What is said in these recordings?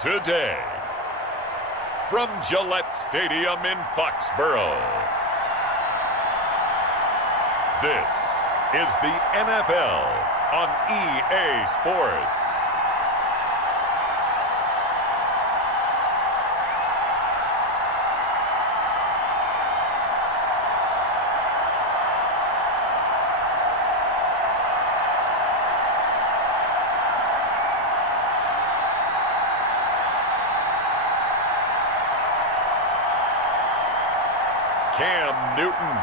Today, from Gillette Stadium in Foxborough, this is the NFL on EA Sports. Cam Newton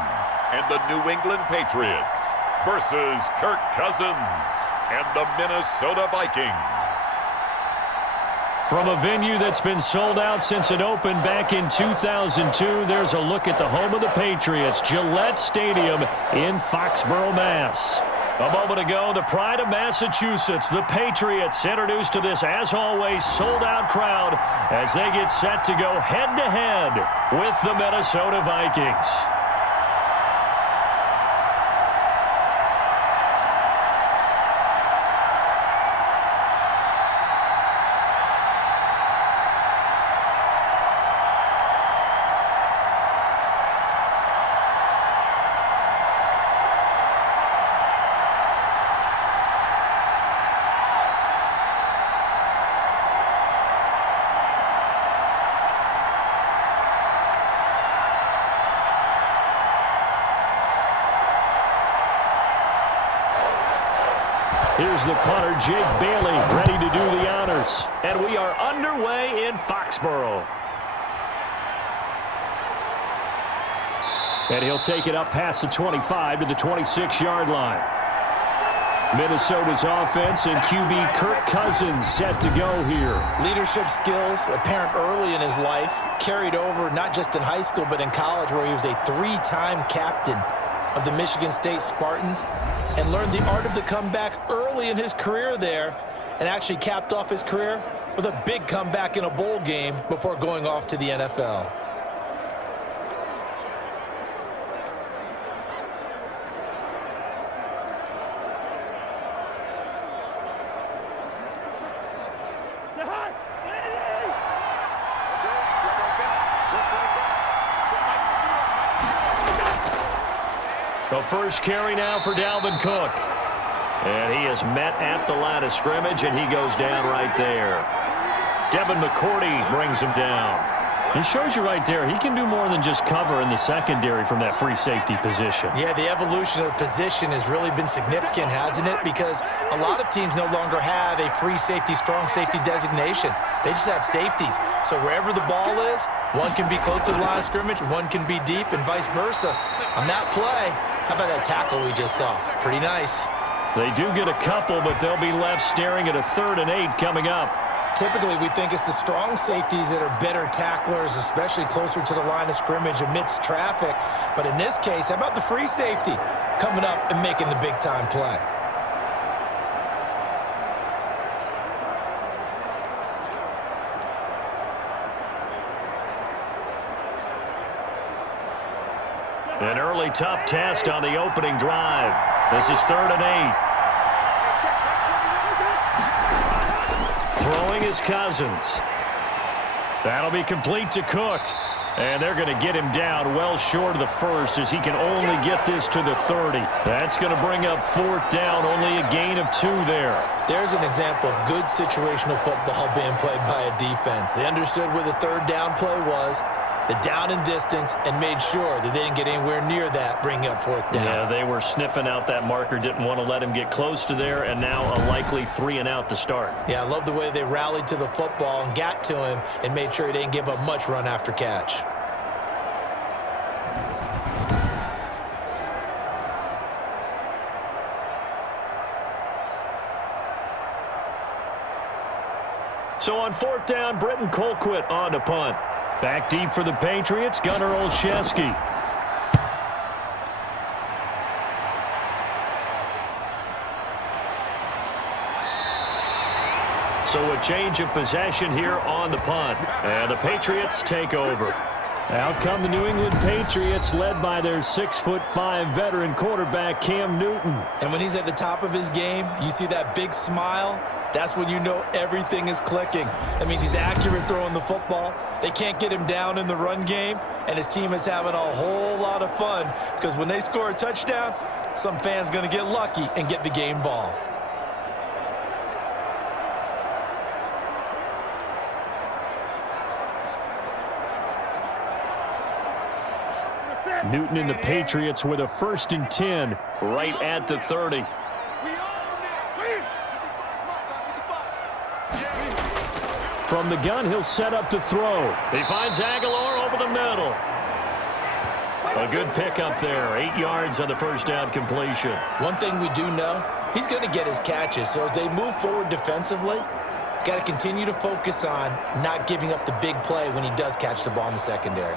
and the New England Patriots versus Kirk Cousins and the Minnesota Vikings. From a venue that's been sold out since it opened back in 2002, there's a look at the home of the Patriots, Gillette Stadium in Foxborough, Mass. A moment ago, the pride of Massachusetts, the Patriots, introduced to this, as always, sold-out crowd as they get set to go head-to-head with the Minnesota Vikings. Here's the punter, Jake Bailey, ready to do the honors. And we are underway in Foxborough. And he'll take it up past the 25 to the 26-yard line. Minnesota's offense and QB Kirk Cousins set to go here. Leadership skills apparent early in his life, carried over not just in high school but in college, where he was a three-time captain of the Michigan State Spartans and learned the art of the comeback early in his career there, and actually capped off his career with a big comeback in a bowl game before going off to the NFL. The first carry now for Dalvin Cook. And he is met at the line of scrimmage, and he goes down right there. Devin McCourty brings him down. He shows you right there, he can do more than just cover in the secondary from that free safety position. Yeah, the evolution of position has really been significant, hasn't it? Because a lot of teams no longer have a free safety, strong safety designation. They just have safeties. So wherever the ball is, one can be close to the line of scrimmage, one can be deep, and vice versa. On that play, how about that tackle we just saw? Pretty nice. They do get a couple, but they'll be left staring at a 3rd and 8 coming up. Typically, we think it's the strong safeties that are better tacklers, especially closer to the line of scrimmage amidst traffic. But in this case, how about the free safety coming up and making the big-time play? An early tough test on the opening drive. This is 3rd and 8. Throwing is Cousins. That'll be complete to Cook. And they're going to get him down well short of the first, as he can only get this to the 30. That's going to bring up 4th down, only a gain of 2 there. There's an example of good situational football being played by a defense. They understood where the 3rd down play was, the down and distance, and made sure that they didn't get anywhere near that, bringing up 4th down. Yeah, they were sniffing out that marker, didn't want to let him get close to there, and now a likely 3 and out to start. Yeah, I love the way they rallied to the football and got to him and made sure he didn't give up much run after catch. So on 4th down, Britton Colquitt on to punt. Back deep for the Patriots, Gunnar Olszewski. So a change of possession here on the punt. And the Patriots take over. Out come the New England Patriots, led by their 6'5" veteran quarterback, Cam Newton. And when he's at the top of his game, you see that big smile That's when you know everything is clicking. That means he's accurate throwing the football. They can't get him down in the run game, and his team is having a whole lot of fun because when they score a touchdown, some fan's going to get lucky and get the game ball. Newton and the Patriots with a 1st and 10 right at the 30. From the gun, he'll set up to throw. He finds Aguilar over the middle. A good pickup there. 8 yards on the first down completion. One thing we do know, he's going to get his catches. So as they move forward defensively, got to continue to focus on not giving up the big play when he does catch the ball in the secondary.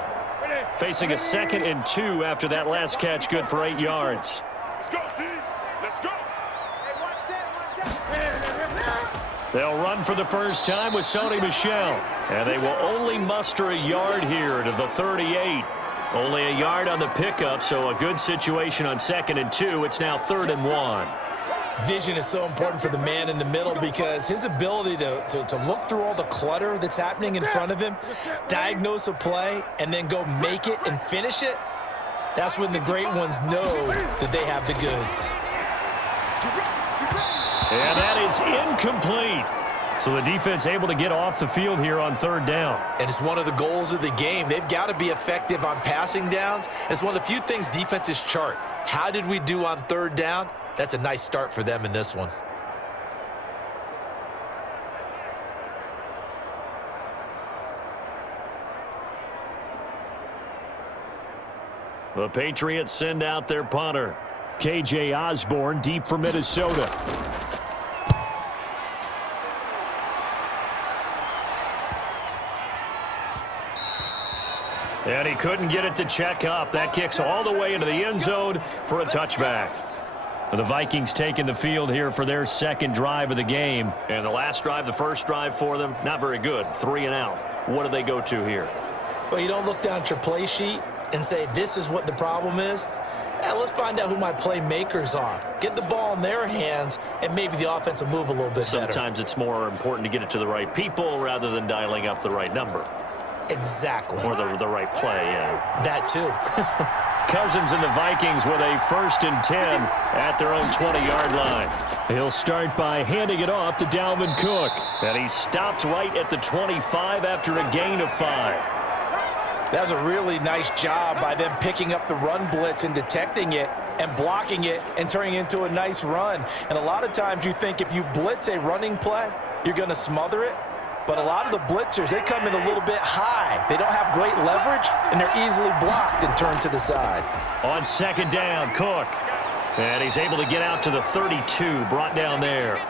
Facing a 2nd and 2 after that last catch, good for 8 yards. Let's go, D. Let's go. They'll run for the first time with Sony Michel. And they will only muster a yard here to the 38. Only a yard on the pickup, so a good situation on 2nd and 2. It's now 3rd and 1. Vision is so important for the man in the middle because his ability to look through all the clutter that's happening in front of him, diagnose a play, and then go make it and finish it, that's when the great ones know that they have the goods. And that is incomplete. So the defense able to get off the field here on 3rd down. And it's one of the goals of the game. They've got to be effective on passing downs. It's one of the few things defenses chart. How did we do on 3rd down? That's a nice start for them in this one. The Patriots send out their punter. KJ Osborne deep for Minnesota. And he couldn't get it to check up. That kicks all the way into the end zone for a touchback. The Vikings taking the field here for their 2nd drive of the game. And the last drive, the first drive for them, not very good. 3 and out. What do they go to here? Well, you don't look down at your play sheet and say, this is what the problem is. Let's find out who my playmakers are. Get the ball in their hands, and maybe the offense will move a little bit better. Sometimes it's more important to get it to the right people rather than dialing up the right number. Exactly. Or the right play, yeah. That too. Cousins and the Vikings with a 1st and 10 at their own 20-yard line. He'll start by handing it off to Dalvin Cook. And he stopped right at the 25 after a gain of 5. That was a really nice job by them picking up the run blitz and detecting it and blocking it and turning it into a nice run. And a lot of times you think if you blitz a running play, you're going to smother it. But a lot of the blitzers, they come in a little bit high. They don't have great leverage, and they're easily blocked and turned to the side. On 2nd down, Cook. And he's able to get out to the 32, brought down there.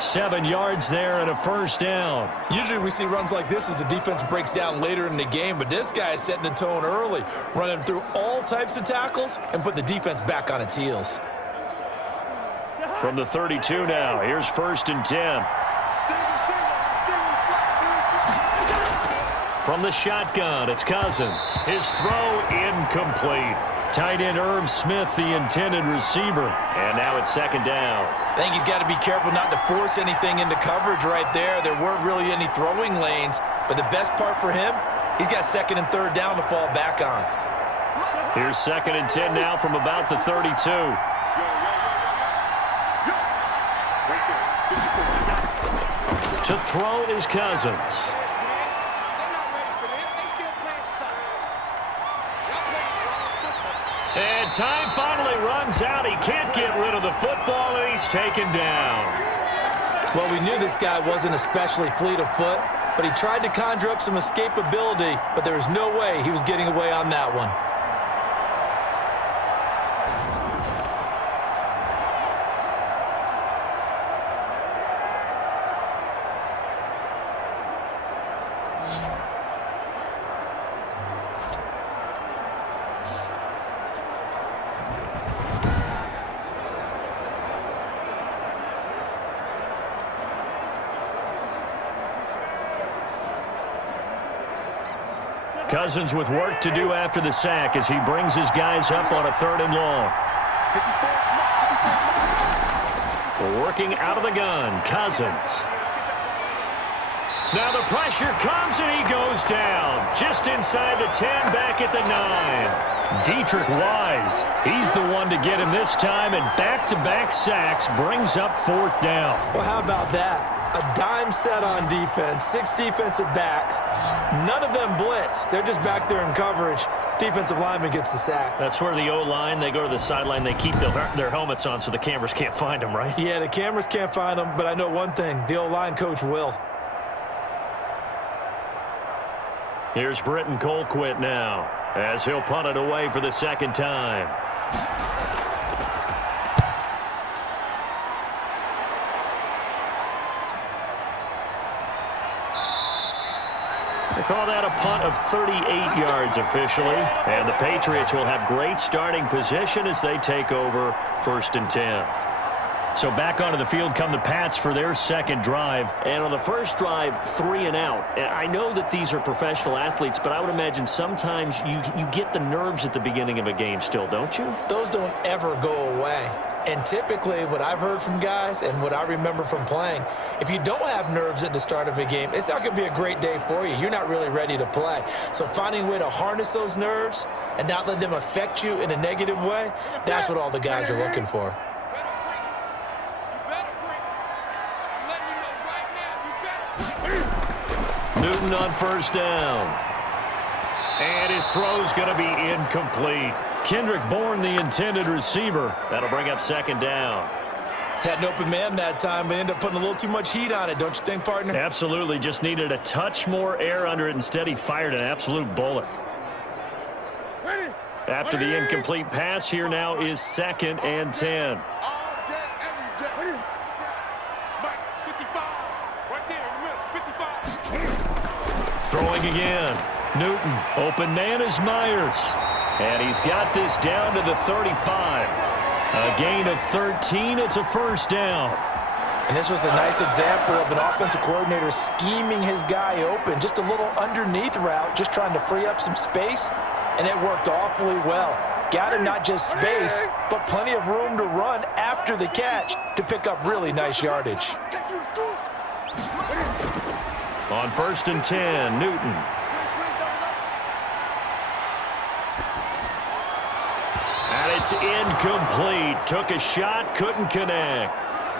7 yards there and a 1st down. Usually we see runs like this as the defense breaks down later in the game, but this guy is setting the tone early, running through all types of tackles and putting the defense back on its heels. From the 32 now, here's 1st and 10. From the shotgun, it's Cousins. His throw incomplete. Tight end Irv Smith, the intended receiver. And now it's 2nd down. I think he's got to be careful not to force anything into coverage right there. There weren't really any throwing lanes, but the best part for him, he's got 2nd and 3rd down to fall back on. Here's 2nd and 10 now from about the 32. To throw is Cousins. And time finally runs out. He can't get rid of the football, and he's taken down. Well, we knew this guy wasn't especially fleet of foot, but he tried to conjure up some escapability, but there was no way he was getting away on that one. Cousins with work to do after the sack as he brings his guys up on a 3rd and long. Working out of the gun, Cousins. Now the pressure comes and he goes down. Just inside the 10, back at the 9. Dietrich Wise, he's the one to get him this time, and back-to-back sacks brings up 4th down. Well, how about that? A dime set on defense, 6 defensive backs. None of them blitz. They're just back there in coverage. Defensive lineman gets the sack. That's where the O-line, they go to the sideline, they keep their helmets on so the cameras can't find them, right? Yeah, the cameras can't find them, but I know one thing. The O-line coach will. Here's Britton Colquitt now, as he'll punt it away for the 2nd time. They call that a punt of 38 yards officially, and the Patriots will have great starting position as they take over 1st and 10. So back onto the field come the Pats for their 2nd drive. And on the first drive, 3 and out. And I know that these are professional athletes, but I would imagine sometimes you get the nerves at the beginning of a game still, don't you? Those don't ever go away. And typically what I've heard from guys and what I remember from playing, if you don't have nerves at the start of a game, it's not going to be a great day for you. You're not really ready to play. So finding a way to harness those nerves and not let them affect you in a negative way, that's what all the guys are looking for. Newton on 1st down. And his throw's going to be incomplete. Kendrick Bourne, the intended receiver. That'll bring up 2nd down. Had an open man that time, but ended up putting a little too much heat on it, don't you think, partner? Absolutely. Just needed a touch more air under it. Instead, he fired an absolute bullet. After the incomplete pass, here now is 2nd and 10. Throwing again. Newton. Open man is Myers. And he's got this down to the 35. A gain of 13. It's a 1st down. And this was a nice example of an offensive coordinator scheming his guy open. Just a little underneath route, just trying to free up some space. And it worked awfully well. Got him not just space, but plenty of room to run after the catch to pick up really nice yardage. On 1st and 10, Newton. And it's incomplete. Took a shot, couldn't connect.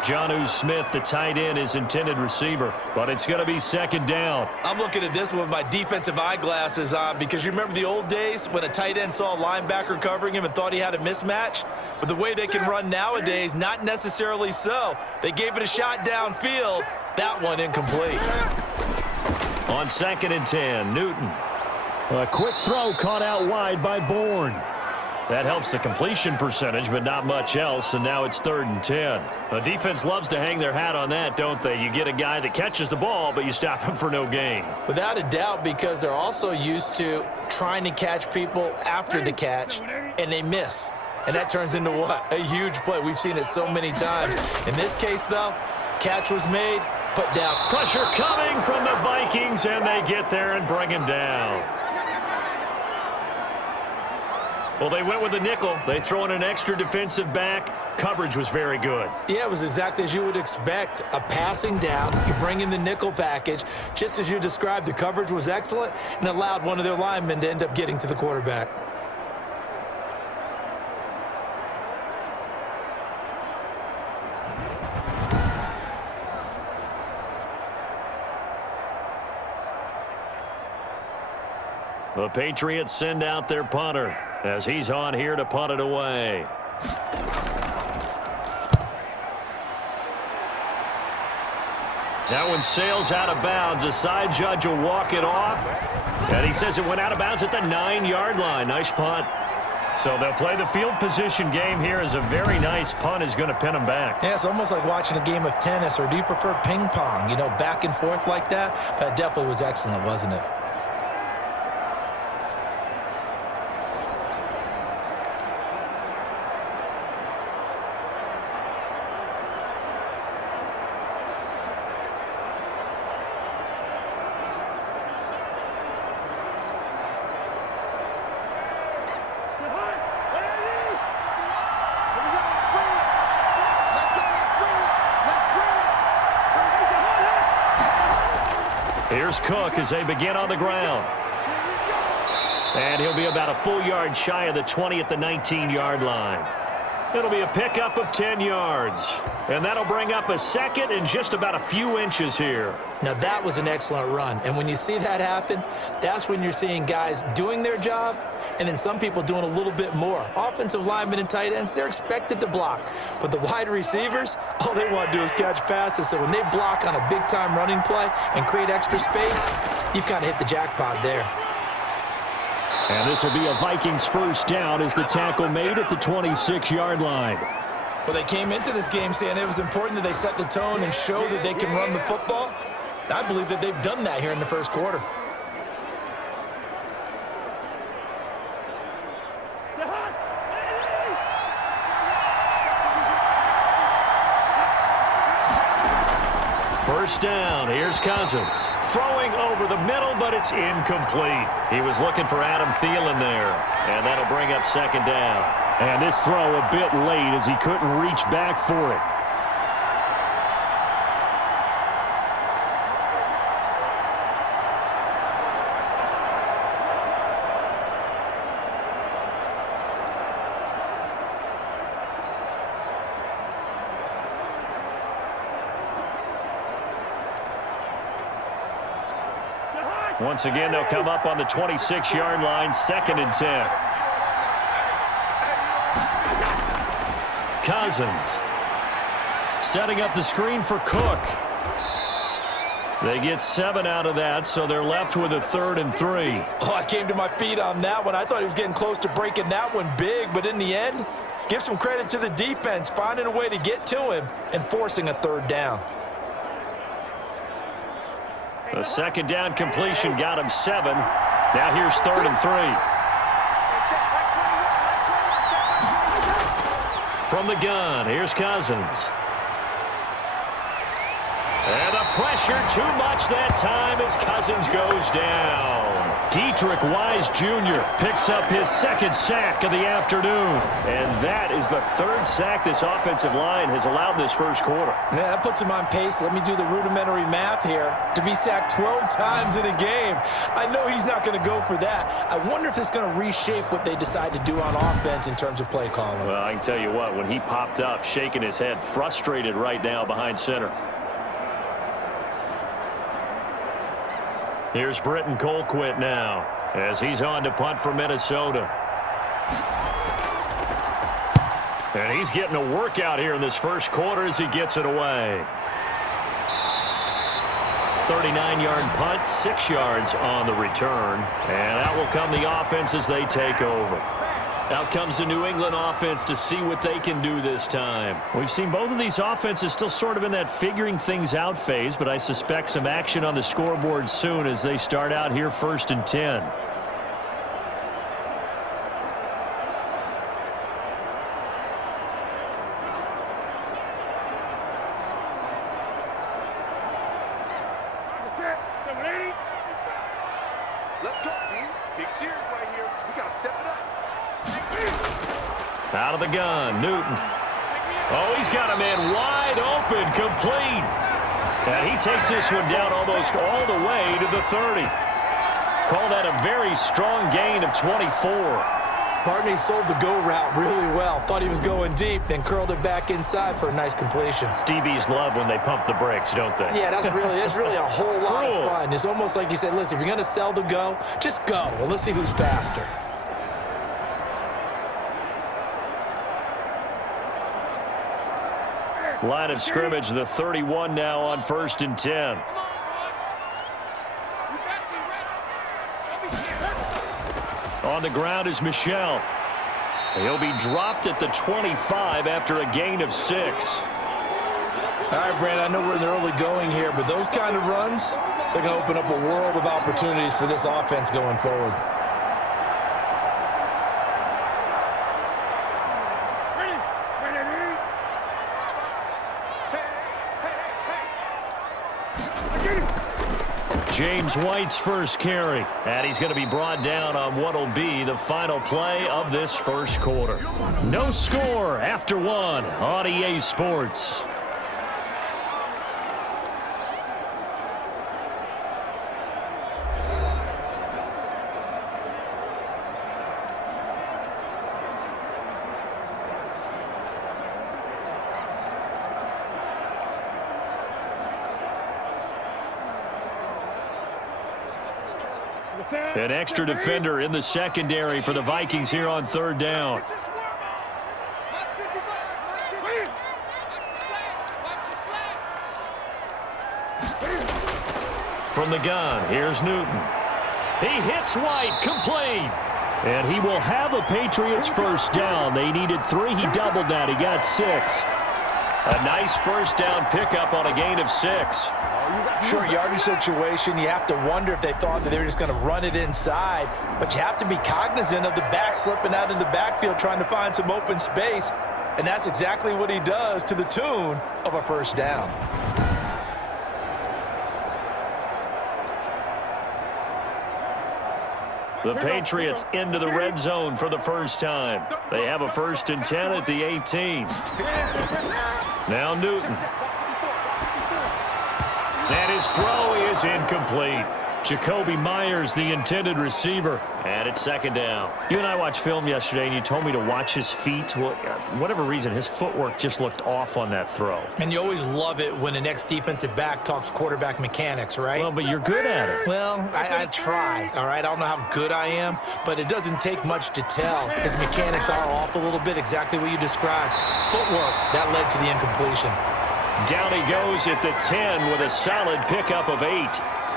Jonnu Smith, the tight end, is intended receiver, but it's going to be 2nd down. I'm looking at this with my defensive eyeglasses on because you remember the old days when a tight end saw a linebacker covering him and thought he had a mismatch? But the way they can run nowadays, not necessarily so. They gave it a shot downfield. That one incomplete. On 2nd and 10, Newton. A quick throw caught out wide by Bourne. That helps the completion percentage, but not much else, and now it's 3rd and 10. The defense loves to hang their hat on that, don't they? You get a guy that catches the ball, but you stop him for no gain. Without a doubt, because they're also used to trying to catch people after the catch, and they miss. And that turns into what? A huge play. We've seen it so many times. In this case, though, catch was made, put down. Pressure coming from the Vikings, and they get there and bring him down. Well, they went with the nickel. They throw in an extra defensive back. Coverage was very good. Yeah, it was exactly as you would expect. A passing down. You bring in the nickel package. Just as you described, the coverage was excellent and allowed one of their linemen to end up getting to the quarterback. The Patriots send out their punter as he's on here to punt it away. That one sails out of bounds. The side judge will walk it off. And he says it went out of bounds at the 9-yard line. Nice punt. So they'll play the field position game here as a very nice punt is going to pin them back. Yeah, it's almost like watching a game of tennis, or do you prefer ping pong? You know, back and forth like that? That definitely was excellent, wasn't it? Here's Cook as they begin on the ground. And he'll be about a full yard shy of the 20 at the 19-yard line. It'll be a pickup of 10 yards. And that'll bring up a second and just about a few inches here. Now, that was an excellent run. And when you see that happen, that's when you're seeing guys doing their job and then some people doing a little bit more. Offensive linemen and tight ends, they're expected to block. But the wide receivers, all they want to do is catch passes. So when they block on a big-time running play and create extra space, you've kind of hit the jackpot there. And this will be a Vikings first down as the tackle made at the 26-yard line. Well, they came into this game saying it was important that they set the tone and show that they can run the football. I believe that they've done that here in the first quarter. First down, here's Cousins. Throwing over the middle, but it's incomplete. He was looking for Adam Thielen there, and that'll bring up second down. And this throw a bit late as he couldn't reach back for it. Once again, they'll come up on the 26-yard line, 2nd and 10. Cousins setting up the screen for Cook. They get 7 out of that, so they're left with a 3rd and 3. Oh, I came to my feet on that one. I thought he was getting close to breaking that one big, but in the end, give some credit to the defense, finding a way to get to him and forcing a 3rd down. The 2nd down completion got him 7. Now here's 3rd and 3. From the gun, here's Cousins. And the pressure too much that time as Cousins goes down. Dietrich Wise Jr. picks up his 2nd sack of the afternoon. And that is the 3rd sack this offensive line has allowed this first quarter. Yeah, that puts him on pace. Let me do the rudimentary math here. To be sacked 12 times in a game, I know he's not going to go for that. I wonder if it's going to reshape what they decide to do on offense in terms of play calling. Well, I can tell you what, when he popped up, shaking his head, frustrated right now behind center. Here's Britton Colquitt now as he's on to punt for Minnesota. And he's getting a workout here in this first quarter as he gets it away. 39-yard punt, 6 yards on the return. And out will come the offense as they take over. Out comes the New England offense to see what they can do this time. We've seen both of these offenses still sort of in that figuring things out phase, but I suspect some action on the scoreboard soon as they start out here 1st and 10. Let's go, team. Big series right here. We got to step it up. Out of the gun, Newton. Oh, he's got a man wide open, complete. And he takes this one down almost all the way to the 30. Call that a very strong gain of 24. Partney sold the go route really well. Thought he was going deep, then curled it back inside for a nice completion. DBs love when they pump the brakes, don't they? Yeah, that's really a whole lot of fun. It's almost like you said, listen, if you're going to sell the go, just go. Well, let's see who's faster. Line of scrimmage, the 31 now on 1st and 10. On the ground is Michel. He'll be dropped at the 25 after a gain of 6. All right, Brandon, I know we're in the early going here, but those kind of runs, they're going to open up a world of opportunities for this offense going forward. James White's first carry, and he's going to be brought down on what will be the final play of this first quarter. No score after 1 on EA Sports. An extra defender in the secondary for the Vikings here on third down. From the gun, here's Newton. He hits White, complete. And he will have a Patriots first down. They needed 3. He doubled that. He got 6. A nice first down pickup on a gain of 6. Short yardage situation, you have to wonder if they thought that they were just going to run it inside. But you have to be cognizant of the back slipping out of the backfield trying to find some open space. And that's exactly what he does to the tune of a first down. The Patriots into the red zone for the first time. They have a 1st and 10 at the 18. Now Newton. And his throw is incomplete. Jacoby Myers, the intended receiver. And it's 2nd down. You and I watched film yesterday, and you told me to watch his feet. Well, for whatever reason, his footwork just looked off on that throw. And you always love it when an ex-defensive back talks quarterback mechanics, right? Well, but you're good at it. Well, I try, all right? I don't know how good I am, but it doesn't take much to tell. His mechanics are off a little bit, exactly what you described. Footwork, that led to the incompletion. Down he goes at the 10 with a solid pickup of 8.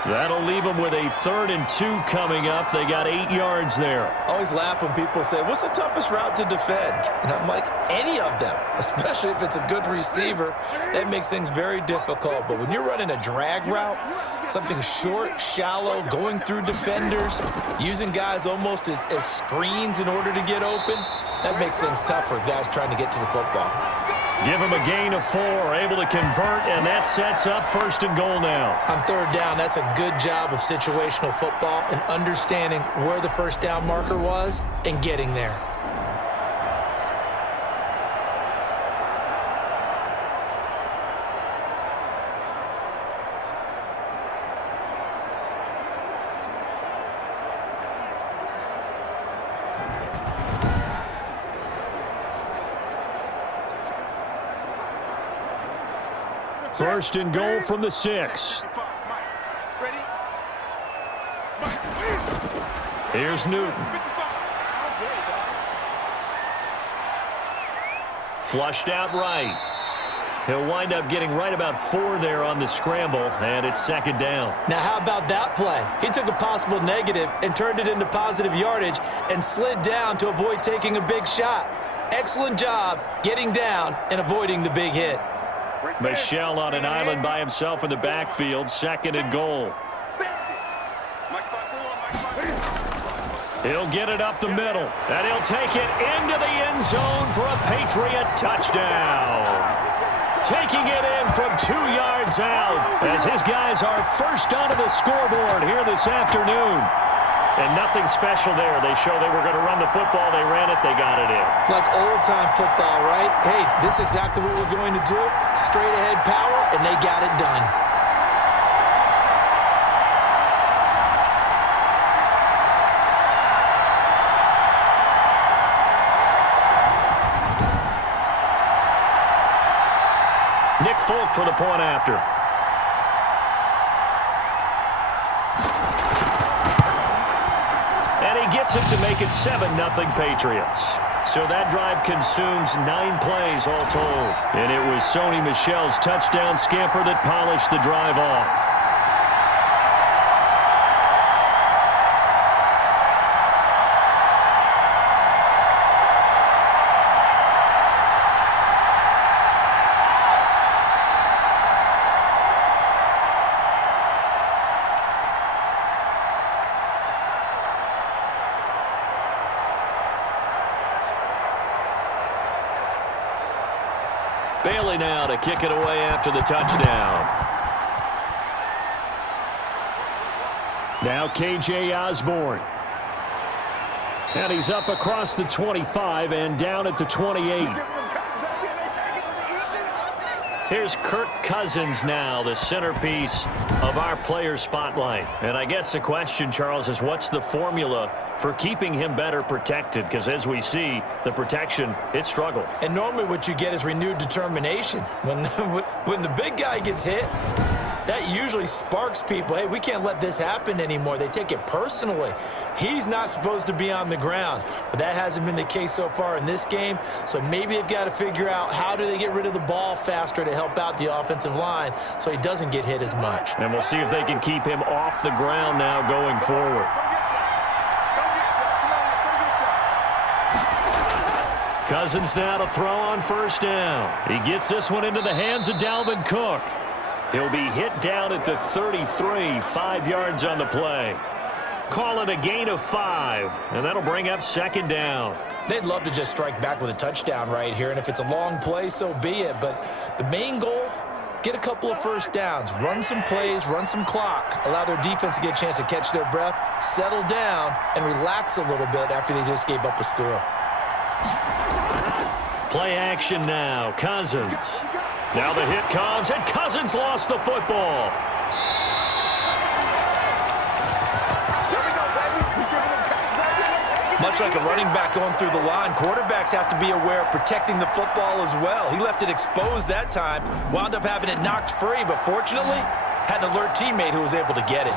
That'll leave them with a 3rd and 2 coming up. They got 8 yards there. I always laugh when people say, what's the toughest route to defend? And I'm like, any of them, especially if it's a good receiver. That makes things very difficult. But when you're running a drag route, something short, shallow, going through defenders, using guys almost as screens in order to get open, that makes things tough for guys trying to get to the football. Give him a gain of 4, able to convert, and that sets up 1st and goal now. On 3rd down, that's a good job of situational football and understanding where the first down marker was and getting there. First and goal from the 6. Here's Newton. Flushed out right. He'll wind up getting right about 4 there on the scramble, and it's 2nd down. Now, how about that play? He took a possible negative and turned it into positive yardage and slid down to avoid taking a big shot. Excellent job getting down and avoiding the big hit. Michel on an island by himself in the backfield, 2nd and goal. He'll get it up the middle, and he'll take it into the end zone for a Patriot touchdown. Taking it in from 2 yards out as his guys are first onto the scoreboard here this afternoon. And nothing special there. They show they were going to run the football. They ran it. They got it in. Like old-time football, right? Hey, this is exactly what we're going to do. Straight-ahead power, and they got it done. Nick Folk for the point after. Gets it to make it 7-0 Patriots. So that drive consumes 9 plays all told. And it was Sony Michel's touchdown scamper that polished the drive off. Bailey now to kick it away after the touchdown. Now KJ Osborne. And he's up across the 25 and down at the 28. Here's Kirk Cousins now, the centerpiece of our player spotlight. And I guess the question, Charles, is what's the formula for keeping him better protected? Because as we see, the protection, it struggled. And normally what you get is renewed determination. When the big guy gets hit, That usually sparks people. Hey, we can't let this happen anymore. They take it personally. He's not supposed to be on the ground, but that hasn't been the case so far in this game. So maybe they've got to figure out how do they get rid of the ball faster to help out the offensive line so he doesn't get hit as much. And we'll see if they can keep him off the ground now going forward. Cousins now to throw on first down. He gets this one into the hands of Dalvin Cook. He'll be hit down at the 33, 5 yards on the play. Call it a gain of 5, and that'll bring up second down. They'd love to just strike back with a touchdown right here, and if it's a long play, so be it. But the main goal, get a couple of first downs, run some plays, run some clock, allow their defense to get a chance to catch their breath, settle down, and relax a little bit after they just gave up a score. Play action now. Cousins. Now the hit comes, and Cousins lost the football. Much like a running back going through the line, quarterbacks have to be aware of protecting the football as well. He left it exposed that time, wound up having it knocked free, but fortunately, had an alert teammate who was able to get it.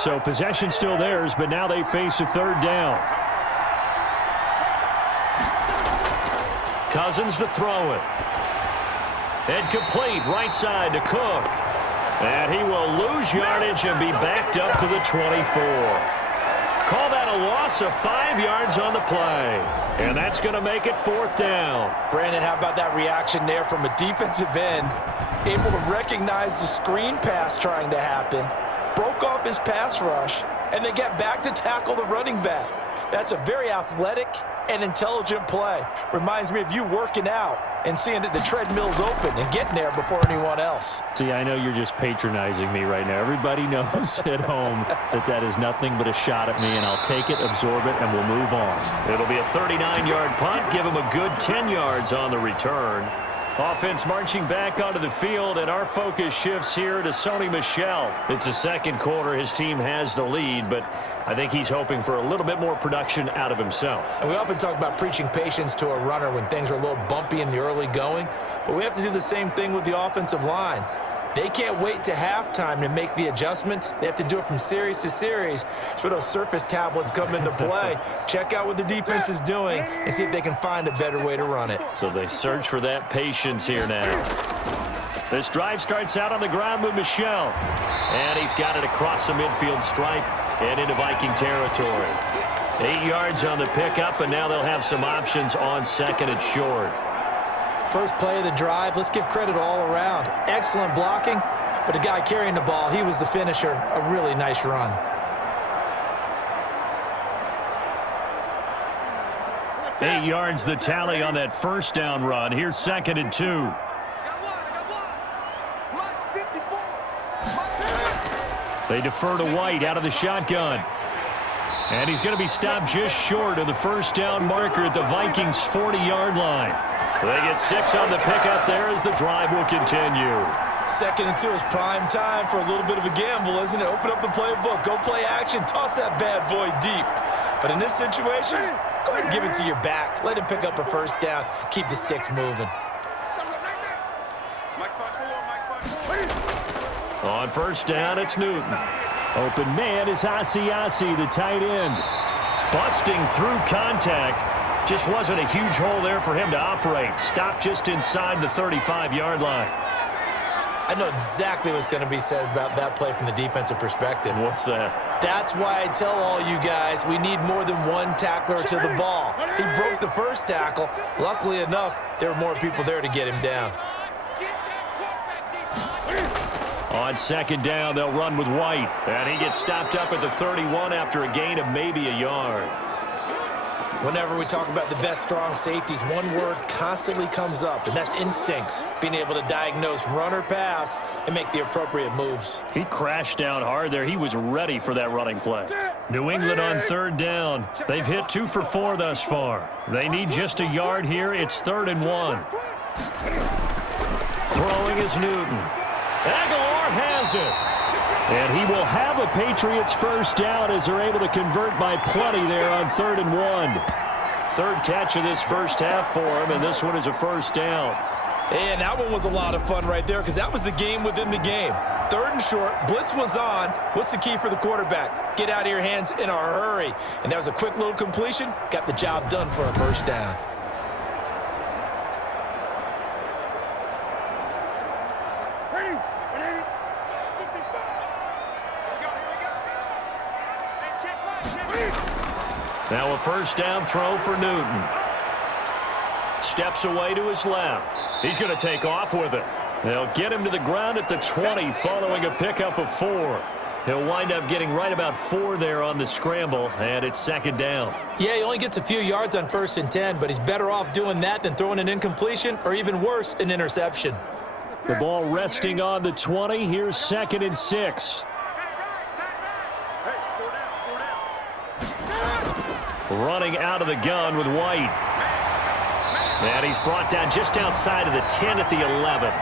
So possession still theirs, but now they face a third down. Cousins to throw it. And complete right side to Cook. And he will lose yardage and be backed up to the 24. Call that a loss of 5 yards on the play. And that's going to make it fourth down. Brandon, how about that reaction there from a defensive end? Able to recognize the screen pass trying to happen. Broke off his pass rush, and they get back to tackle the running back. That's a very athletic and intelligent play. Reminds me of you working out and seeing that the treadmill's open and getting there before anyone else. See, I know you're just patronizing me right now. Everybody knows at home that that is nothing but a shot at me, and I'll take it, absorb it, and we'll move on. It'll be a 39-yard punt. Give him a good 10 yards on the return. Offense marching back onto the field, and our focus shifts here to Sony Michel. It's the second quarter. His team has the lead, but I think he's hoping for a little bit more production out of himself. And we often talk about preaching patience to a runner when things are a little bumpy in the early going, but we have to do the same thing with the offensive line. They can't wait to halftime to make the adjustments. They have to do it from series to series. So those surface tablets come into play. Check out what the defense is doing and see if they can find a better way to run it. So they search for that patience here now. This drive starts out on the ground with Michel. And he's got it across the midfield stripe and into Viking territory. 8 yards on the pickup, and now they'll have some options on second and short. First play of the drive, let's give credit all around. Excellent blocking, but the guy carrying the ball, he was the finisher. A really nice run. Eight yards the tally on that first down run. Here's second and 2. They defer to White out of the shotgun. And he's going to be stopped just short of the first down marker at the Vikings' 40-yard line. They get 6 on the pickup there as the drive will continue. Second and 2 is prime time for a little bit of a gamble, isn't it? Open up the playbook, go play action, toss that bad boy deep. But in this situation, go ahead and give it to your back. Let him pick up a first down, keep the sticks moving. On first down, it's Newton. Open man is Asiasi, the tight end. Busting through contact. Just wasn't a huge hole there for him to operate. Stopped just inside the 35-yard line. I know exactly what's going to be said about that play from the defensive perspective. What's that? That's why I tell all you guys we need more than one tackler to the ball. He broke the first tackle. Luckily enough, there were more people there to get him down. On second down, they'll run with White. And he gets stopped up at the 31 after a gain of maybe a yard. Whenever we talk about the best strong safeties, one word constantly comes up, and that's instincts. Being able to diagnose run or pass and make the appropriate moves. He crashed down hard there. He was ready for that running play. New England on third down. They've hit 2 for 4 thus far. They need just a yard here. It's 3rd and 1. Throwing is Newton. Aguilar has it. And he will have a Patriots first down as they're able to convert by plenty there on 3rd and 1. Third catch of this first half for him, and this one is a first down. And that one was a lot of fun right there because that was the game within the game. 3rd and short, blitz was on. What's the key for the quarterback? Get out of your hands in a hurry. And that was a quick little completion. Got the job done for a first down. Ready? Ready? 55. Here we go. Hey, check. Now a first down throw for Newton. Steps away to his left. He's going to take off with it. They'll get him to the ground at the 20 following a pickup of 4. He'll wind up getting right about 4 there on the scramble, and it's 2nd down. Yeah, he only gets a few yards on 1st and 10, but he's better off doing that than throwing an incompletion or even worse, an interception. The ball resting on the 20. Here's 2nd and 6. Running out of the gun with White. And he's brought down just outside of the 10 at the 11.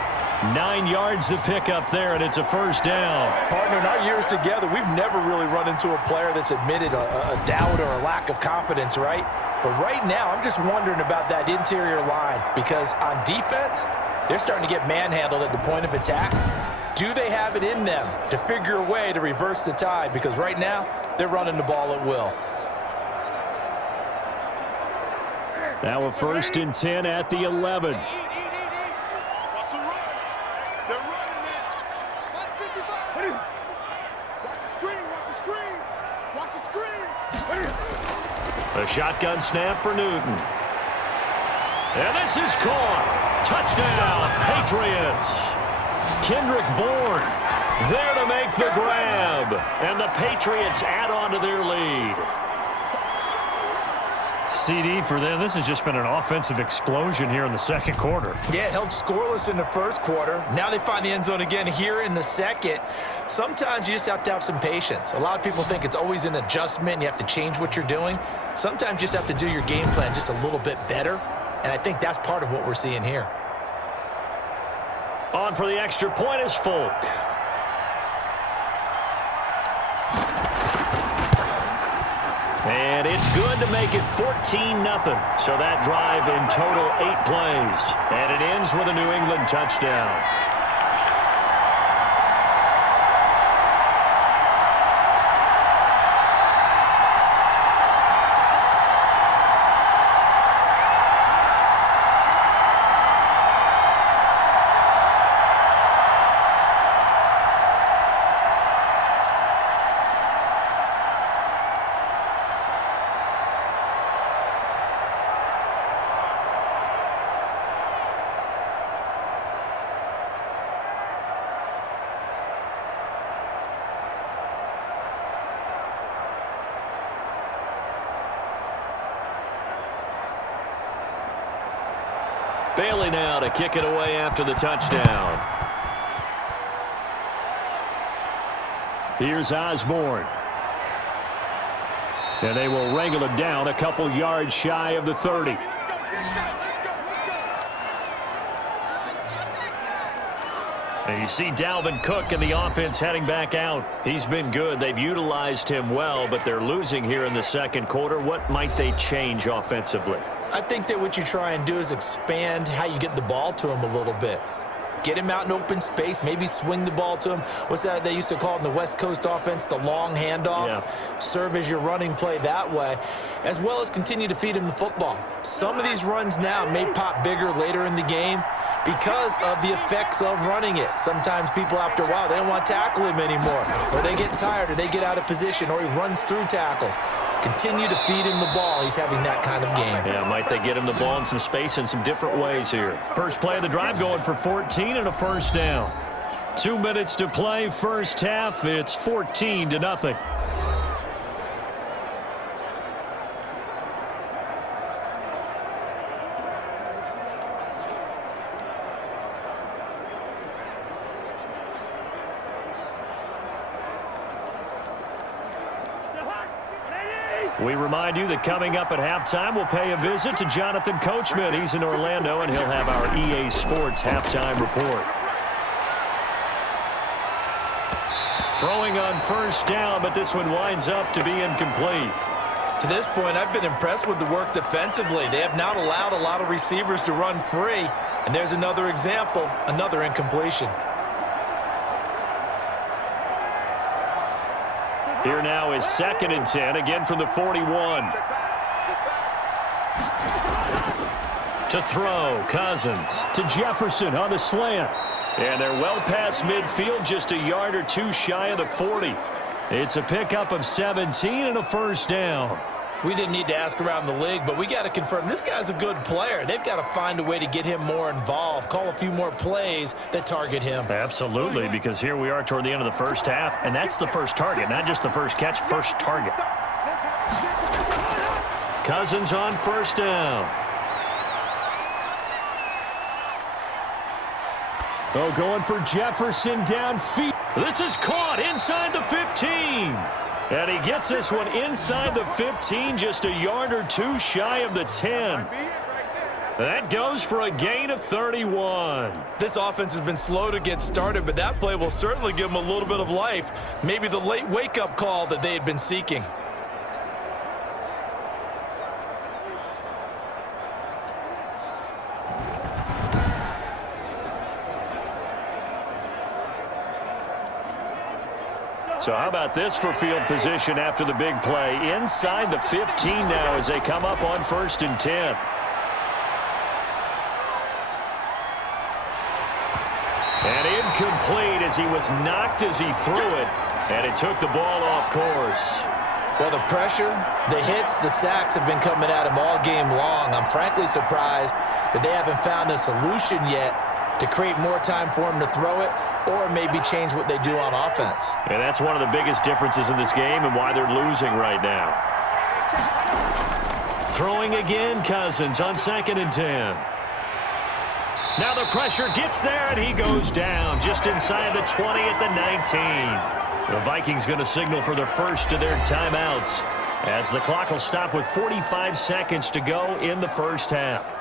9 yards to pick up there, and it's a first down. Partner, in our years together, we've never really run into a player that's admitted a doubt or a lack of confidence, right? But right now, I'm just wondering about that interior line because on defense, they're starting to get manhandled at the point of attack. Do they have it in them to figure a way to reverse the tide? Because right now, they're running the ball at will. Now a 1st and 10 at the 11. Watch the run. They're running it. 55. Watch the screen. Watch the screen. Watch the screen. A shotgun snap for Newton. And this is caught. Touchdown, Patriots. Kendrick Bourne there to make the grab. And the Patriots add on to their lead. CD for them, this has just been an offensive explosion here in the 2nd quarter. Yeah, held scoreless in the 1st quarter. Now they find the end zone again here in the 2nd. Sometimes you just have to have some patience. A lot of people think it's always an adjustment and you have to change what you're doing. Sometimes you just have to do your game plan just a little bit better, and I think that's part of what we're seeing here. On for the extra point is Folk. And it's good to make it 14-0. So that drive in total 8 plays. And it ends with a New England touchdown. Bailey now to kick it away after the touchdown. Here's Osborne. And they will wrangle it down a couple yards shy of the 30. And you see Dalvin Cook and the offense heading back out. He's been good. They've utilized him well, but they're losing here in the 2nd quarter. What might they change offensively? I think that what you try and do is expand how you get the ball to him a little bit. Get him out in open space, maybe swing the ball to him. What's that they used to call it in the West Coast offense, the long handoff? Yeah. Serve as your running play that way, as well as continue to feed him the football. Some of these runs now may pop bigger later in the game because of the effects of running it. Sometimes people, after a while, they don't want to tackle him anymore, or they get tired, or they get out of position, or he runs through tackles. Continue to feed him the ball. He's having that kind of game. Yeah, might they get him the ball in some space in some different ways here. First play of the drive going for 14 and a first down. 2 minutes to play, first half. It's 14-0. We remind you that coming up at halftime, we'll pay a visit to Jonathan Coachman. He's in Orlando, and he'll have our EA Sports halftime report. Throwing on first down, but this one winds up to be incomplete. To this point, I've been impressed with the work defensively. They have not allowed a lot of receivers to run free. And there's another example, another incompletion. Here now is 2nd and 10, again from the 41. To throw, Cousins to Jefferson on the slant. And they're well past midfield, just a yard or two shy of the 40. It's a pickup of 17 and a first down. We didn't need to ask around the league, but we got to confirm this guy's a good player. They've got to find a way to get him more involved, call a few more plays that target him. Absolutely, because here we are toward the end of the first half, and that's the first target, not just the first catch, first target. Cousins on first down. Oh, going for Jefferson downfield. This is caught inside the 15. And he gets this one inside the 15, just a yard or two shy of the 10. That goes for a gain of 31. This offense has been slow to get started, but that play will certainly give them a little bit of life. Maybe the late wake-up call that they had been seeking. So how about this for field position after the big play? Inside the 15 now as they come up on 1st and 10. And incomplete as he was knocked as he threw it. And it took the ball off course. Well, the pressure, the hits, the sacks have been coming at him all game long. I'm frankly surprised that they haven't found a solution yet to create more time for him to throw it, or maybe change what they do on offense. And that's one of the biggest differences in this game and why they're losing right now. Throwing again, Cousins on 2nd and 10. Now the pressure gets there, and he goes down just inside the 20 at the 19. The Vikings going to signal for their first of their timeouts as the clock will stop with 45 seconds to go in the first half.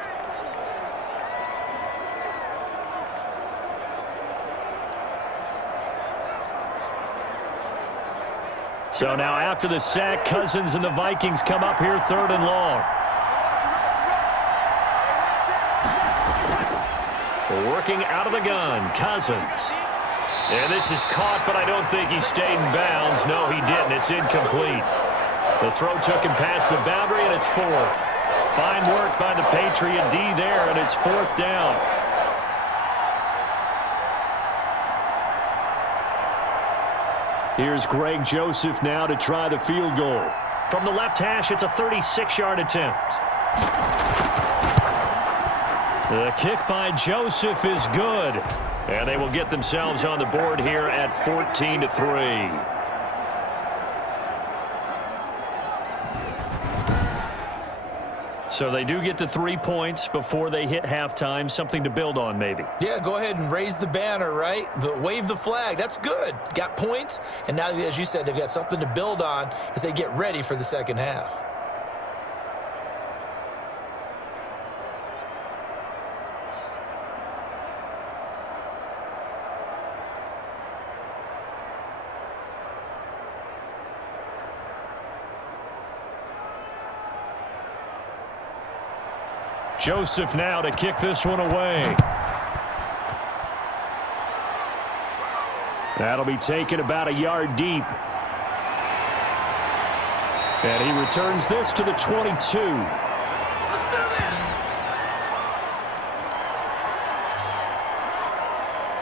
So now after the sack, Cousins and the Vikings come up here 3rd and long. Working out of the gun, Cousins. And this is caught, but I don't think he stayed in bounds. No, he didn't. It's incomplete. The throw took him past the boundary, and it's 4th. Fine work by the Patriot D there, and it's 4th down. Here's Greg Joseph now to try the field goal. From the left hash, it's a 36-yard attempt. The kick by Joseph is good. And they will get themselves on the board here at 14-3. So they do get the 3 points before they hit halftime. Something to build on, maybe. Yeah, go ahead and raise the banner, right? Wave the flag. That's good. Got points, and now, as you said, they've got something to build on as they get ready for the second half. Joseph now to kick this one away. That'll be taken about a yard deep. And he returns this to the 22.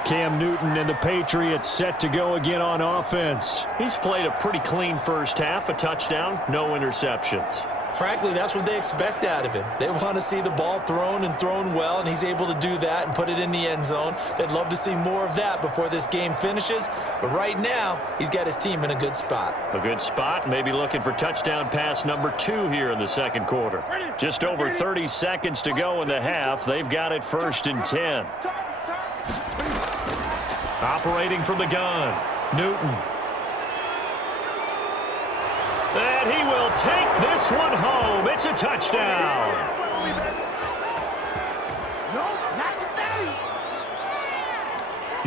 Cam Newton and the Patriots set to go again on offense. He's played a pretty clean first half, a touchdown, no interceptions. Frankly, that's what they expect out of him. They want to see the ball thrown and thrown well, and he's able to do that and put it in the end zone. They'd love to see more of that before this game finishes, but right now, he's got his team in a good spot. A good spot, maybe looking for touchdown pass number 2 here in the second quarter. Just over 30 seconds to go in the half. They've got it 1st and 10. Operating from the gun, Newton. And he will take this one home. It's a touchdown.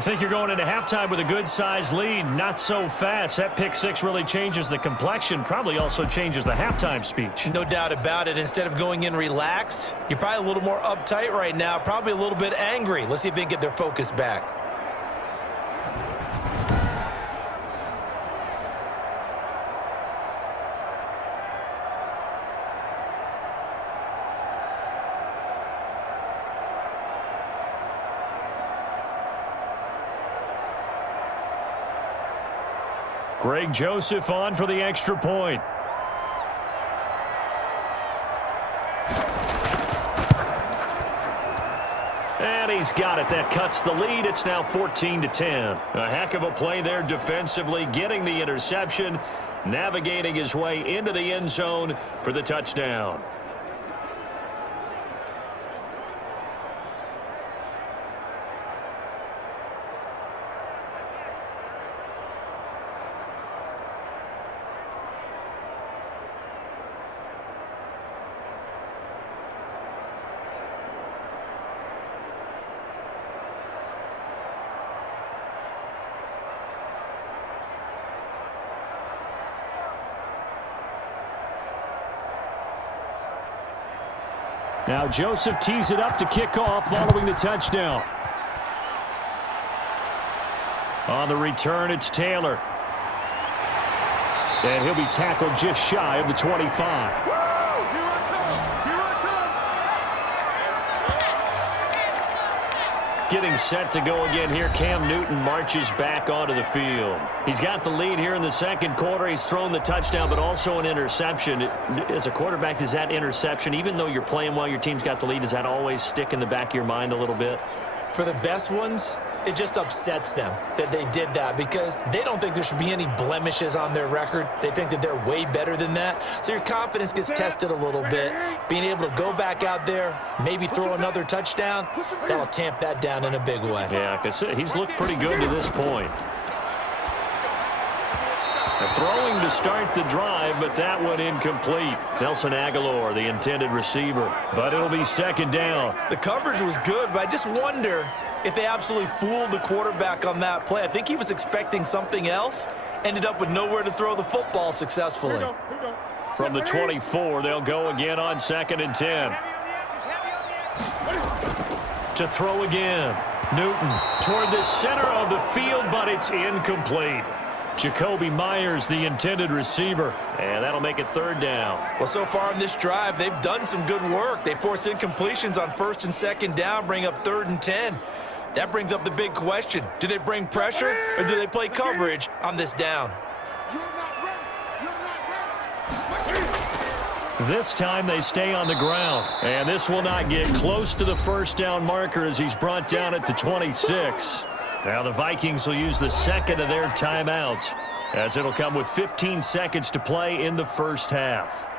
think you're going into halftime with a good-sized lead. Not so fast. That pick six really changes the complexion, probably also changes the halftime speech. No doubt about it. Instead of going in relaxed, you're probably a little more uptight right now, probably a little bit angry. Let's see if they can get their focus back. Greg Joseph on for the extra point. And he's got it. That cuts the lead. It's now 14-10. A heck of a play there defensively, getting the interception, navigating his way into the end zone for the touchdown. Now Joseph tees it up to kick off following the touchdown. On the return, it's Taylor. And he'll be tackled just shy of the 25. Getting set to go again here. Cam Newton marches back onto the field. He's got the lead here in the second quarter. He's thrown the touchdown, but also an interception. As a quarterback, does that interception, even though you're playing while your team's got the lead, does that always stick in the back of your mind a little bit? For the best ones, it just upsets them that they did that because they don't think there should be any blemishes on their record. They think that they're way better than that. So your confidence gets tested a little bit. Being able to go back out there, maybe throw another touchdown, that'll tamp that down in a big way. Yeah, because he's looked pretty good to this point. Throwing to start the drive, but that one incomplete. Nelson Aguilar, the intended receiver, but it'll be second down. The coverage was good, but I just wonder if they absolutely fooled the quarterback on that play. I think he was expecting something else, ended up with nowhere to throw the football successfully. From the 24, they'll go again on 2nd and 10. To throw again. Newton toward the center of the field, but it's incomplete. Jacoby Myers, the intended receiver, and that'll make it third down. Well, so far in this drive, they've done some good work. They force incompletions on 1st and 2nd down, bring up 3rd and 10. That brings up the big question. Do they bring pressure or do they play coverage on this down? This time they stay on the ground, and this will not get close to the first down marker as he's brought down at the 26. Now the Vikings will use the second of their timeouts as it'll come with 15 seconds to play in the first half.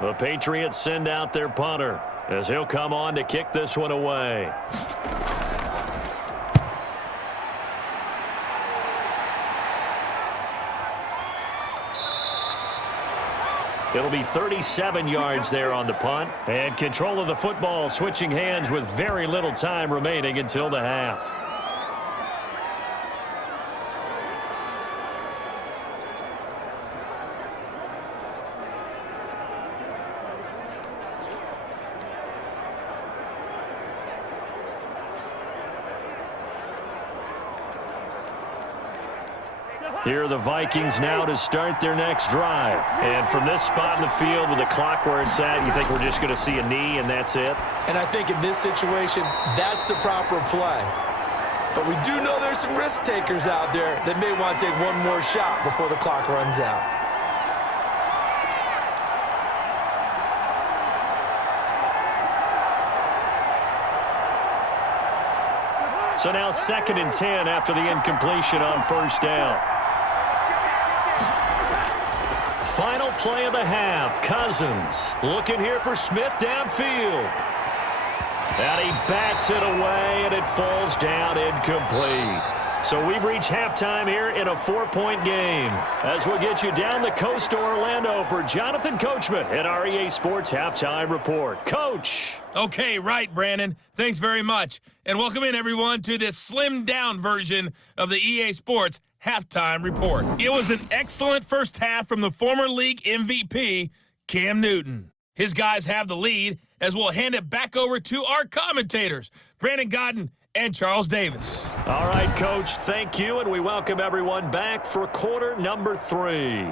The Patriots send out their punter as he'll come on to kick this one away. It'll be 37 yards there on the punt. And control of the football switching hands with very little time remaining until the half. Here are the Vikings now to start their next drive. And from this spot in the field with the clock where it's at, you think we're just going to see a knee and that's it? And I think in this situation, that's the proper play. But we do know there's some risk takers out there that may want to take one more shot before the clock runs out. So now 2nd and 10 after the incompletion on first down. Final play of the half. Cousins looking here for Smith downfield. And he bats it away, and it falls down incomplete. So we've reached halftime here in a 4-point game. As we'll get you down the coast to Orlando for Jonathan Coachman at our EA Sports Halftime Report. Coach. Okay, right, Brandon. Thanks very much. And welcome in, everyone, to this slimmed-down version of the EA Sports Halftime Report. It was an excellent first half from the former league MVP, Cam Newton. His guys have the lead as we'll hand it back over to our commentators, Brandon Godden and Charles Davis. All right, Coach, thank you, and we welcome everyone back for quarter number 3.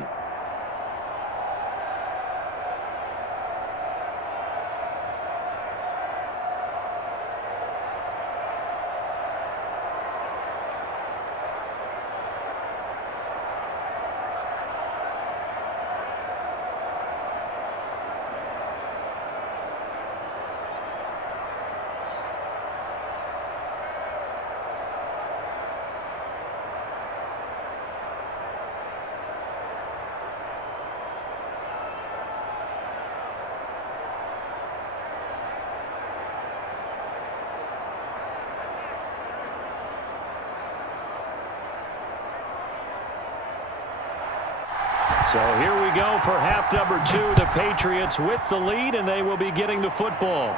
So here we go for half number 2. The Patriots with the lead, and they will be getting the football.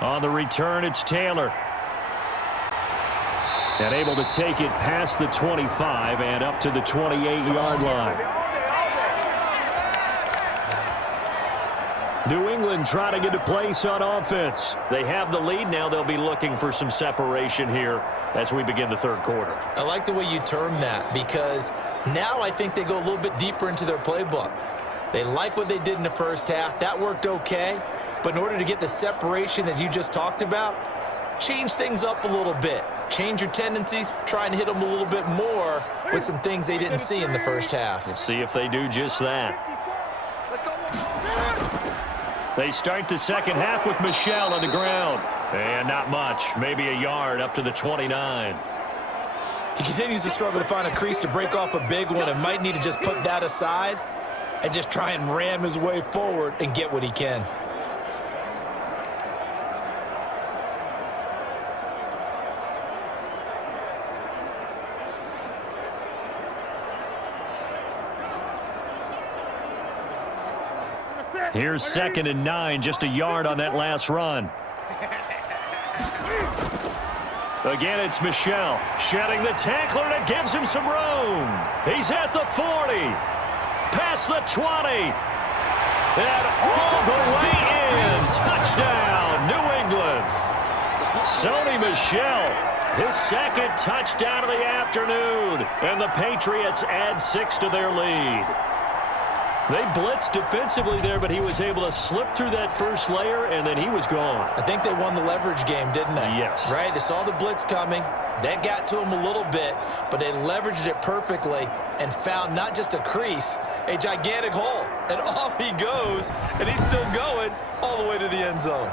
On the return, it's Taylor. And able to take it past the 25 and up to the 28-yard line. New England trying to get a place on offense. They have the lead. Now they'll be looking for some separation here as we begin the third quarter. I like the way you term that, because now I think they go a little bit deeper into their playbook. They like what they did in the first half. That worked okay. But in order to get the separation that you just talked about, change things up a little bit. Change your tendencies. Try and hit them a little bit more with some things they didn't see in the first half. We'll see if they do just that. They start the second half with Michel on the ground. And not much. Maybe a yard up to the 29. He continues to struggle to find a crease to break off a big one, and might need to just put that aside and just try and ram his way forward and get what he can. Here's 2nd and 9, just a yard on that last run. Again, it's Michel shedding the tackler, and it gives him some room. He's at the 40, past the 20, and all the way in. Touchdown, New England. Sony Michel, his 2nd touchdown of the afternoon, and the Patriots add 6 to their lead. They blitzed defensively there, but he was able to slip through that first layer, and then he was gone. I think they won the leverage game, didn't they? Yes. Right? They saw the blitz coming. That got to him a little bit, but they leveraged it perfectly and found not just a crease, a gigantic hole. And off he goes, and he's still going all the way to the end zone.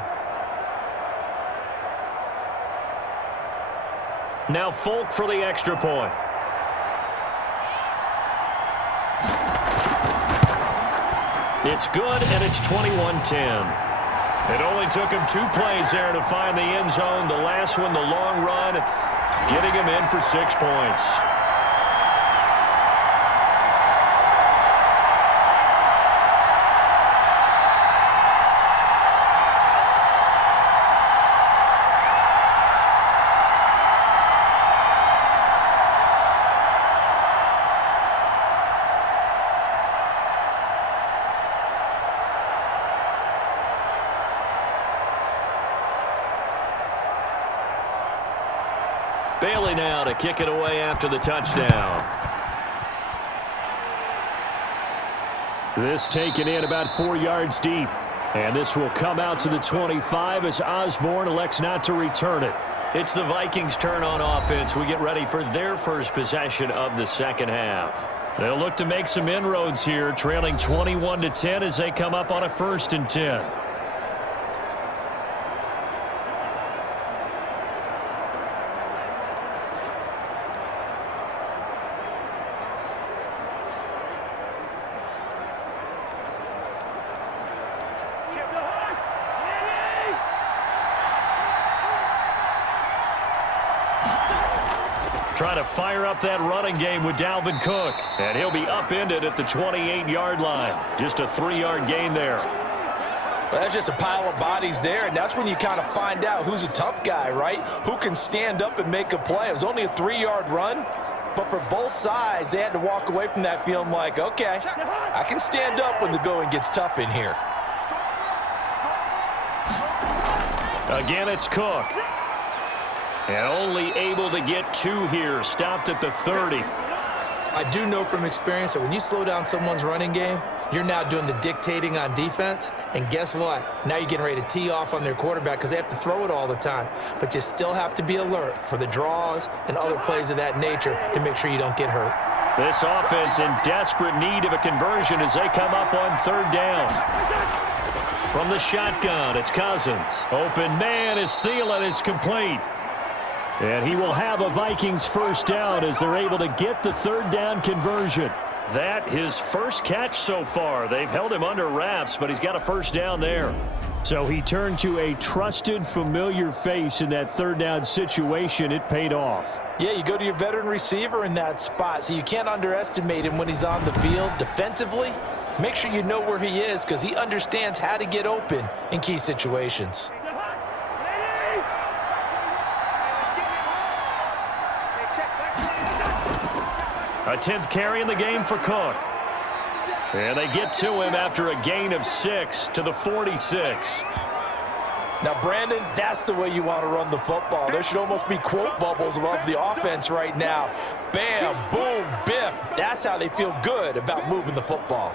Now Folk for the extra point. It's good, and it's 21-10. It only took him 2 plays there to find the end zone. The last one, the long run, getting him in for 6 points. Bailey now to kick it away after the touchdown. This taken in about 4 yards deep. And this will come out to the 25 as Osborne elects not to return it. It's the Vikings' turn on offense. We get ready for their first possession of the second half. They'll look to make some inroads here, trailing 21-10 as they come up on a 1st and 10. Trying to fire up that running game with Dalvin Cook. And he'll be upended at the 28-yard line. Just a 3-yard gain there. Well, that's just a pile of bodies there, and that's when you kind of find out who's a tough guy, right? Who can stand up and make a play. It was only a 3-yard run, but for both sides, they had to walk away from that feeling like, okay, I can stand up when the going gets tough in here. Again, it's Cook. And only able to get 2 here, stopped at the 30. I do know from experience that when you slow down someone's running game, you're now doing the dictating on defense. And guess what? Now you're getting ready to tee off on their quarterback because they have to throw it all the time. But you still have to be alert for the draws and other plays of that nature to make sure you don't get hurt. This offense in desperate need of a conversion as they come up on 3rd down. From the shotgun, it's Cousins. Open man is Thielen. It's complete. And he will have a Vikings first down as they're able to get the 3rd down conversion. That his first catch so far. They've held him under wraps, but he's got a first down there. So he turned to a trusted, familiar face in that 3rd down situation. It paid off. Yeah, you go to your veteran receiver in that spot, so you can't underestimate him when he's on the field defensively. Make sure you know where he is because he understands how to get open in key situations. A 10th carry in the game for Cook. And they get to him after a gain of 6 to the 46. Now, Brandon, that's the way you want to run the football. There should almost be quote bubbles above the offense right now. Bam, boom, biff. That's how they feel good about moving the football.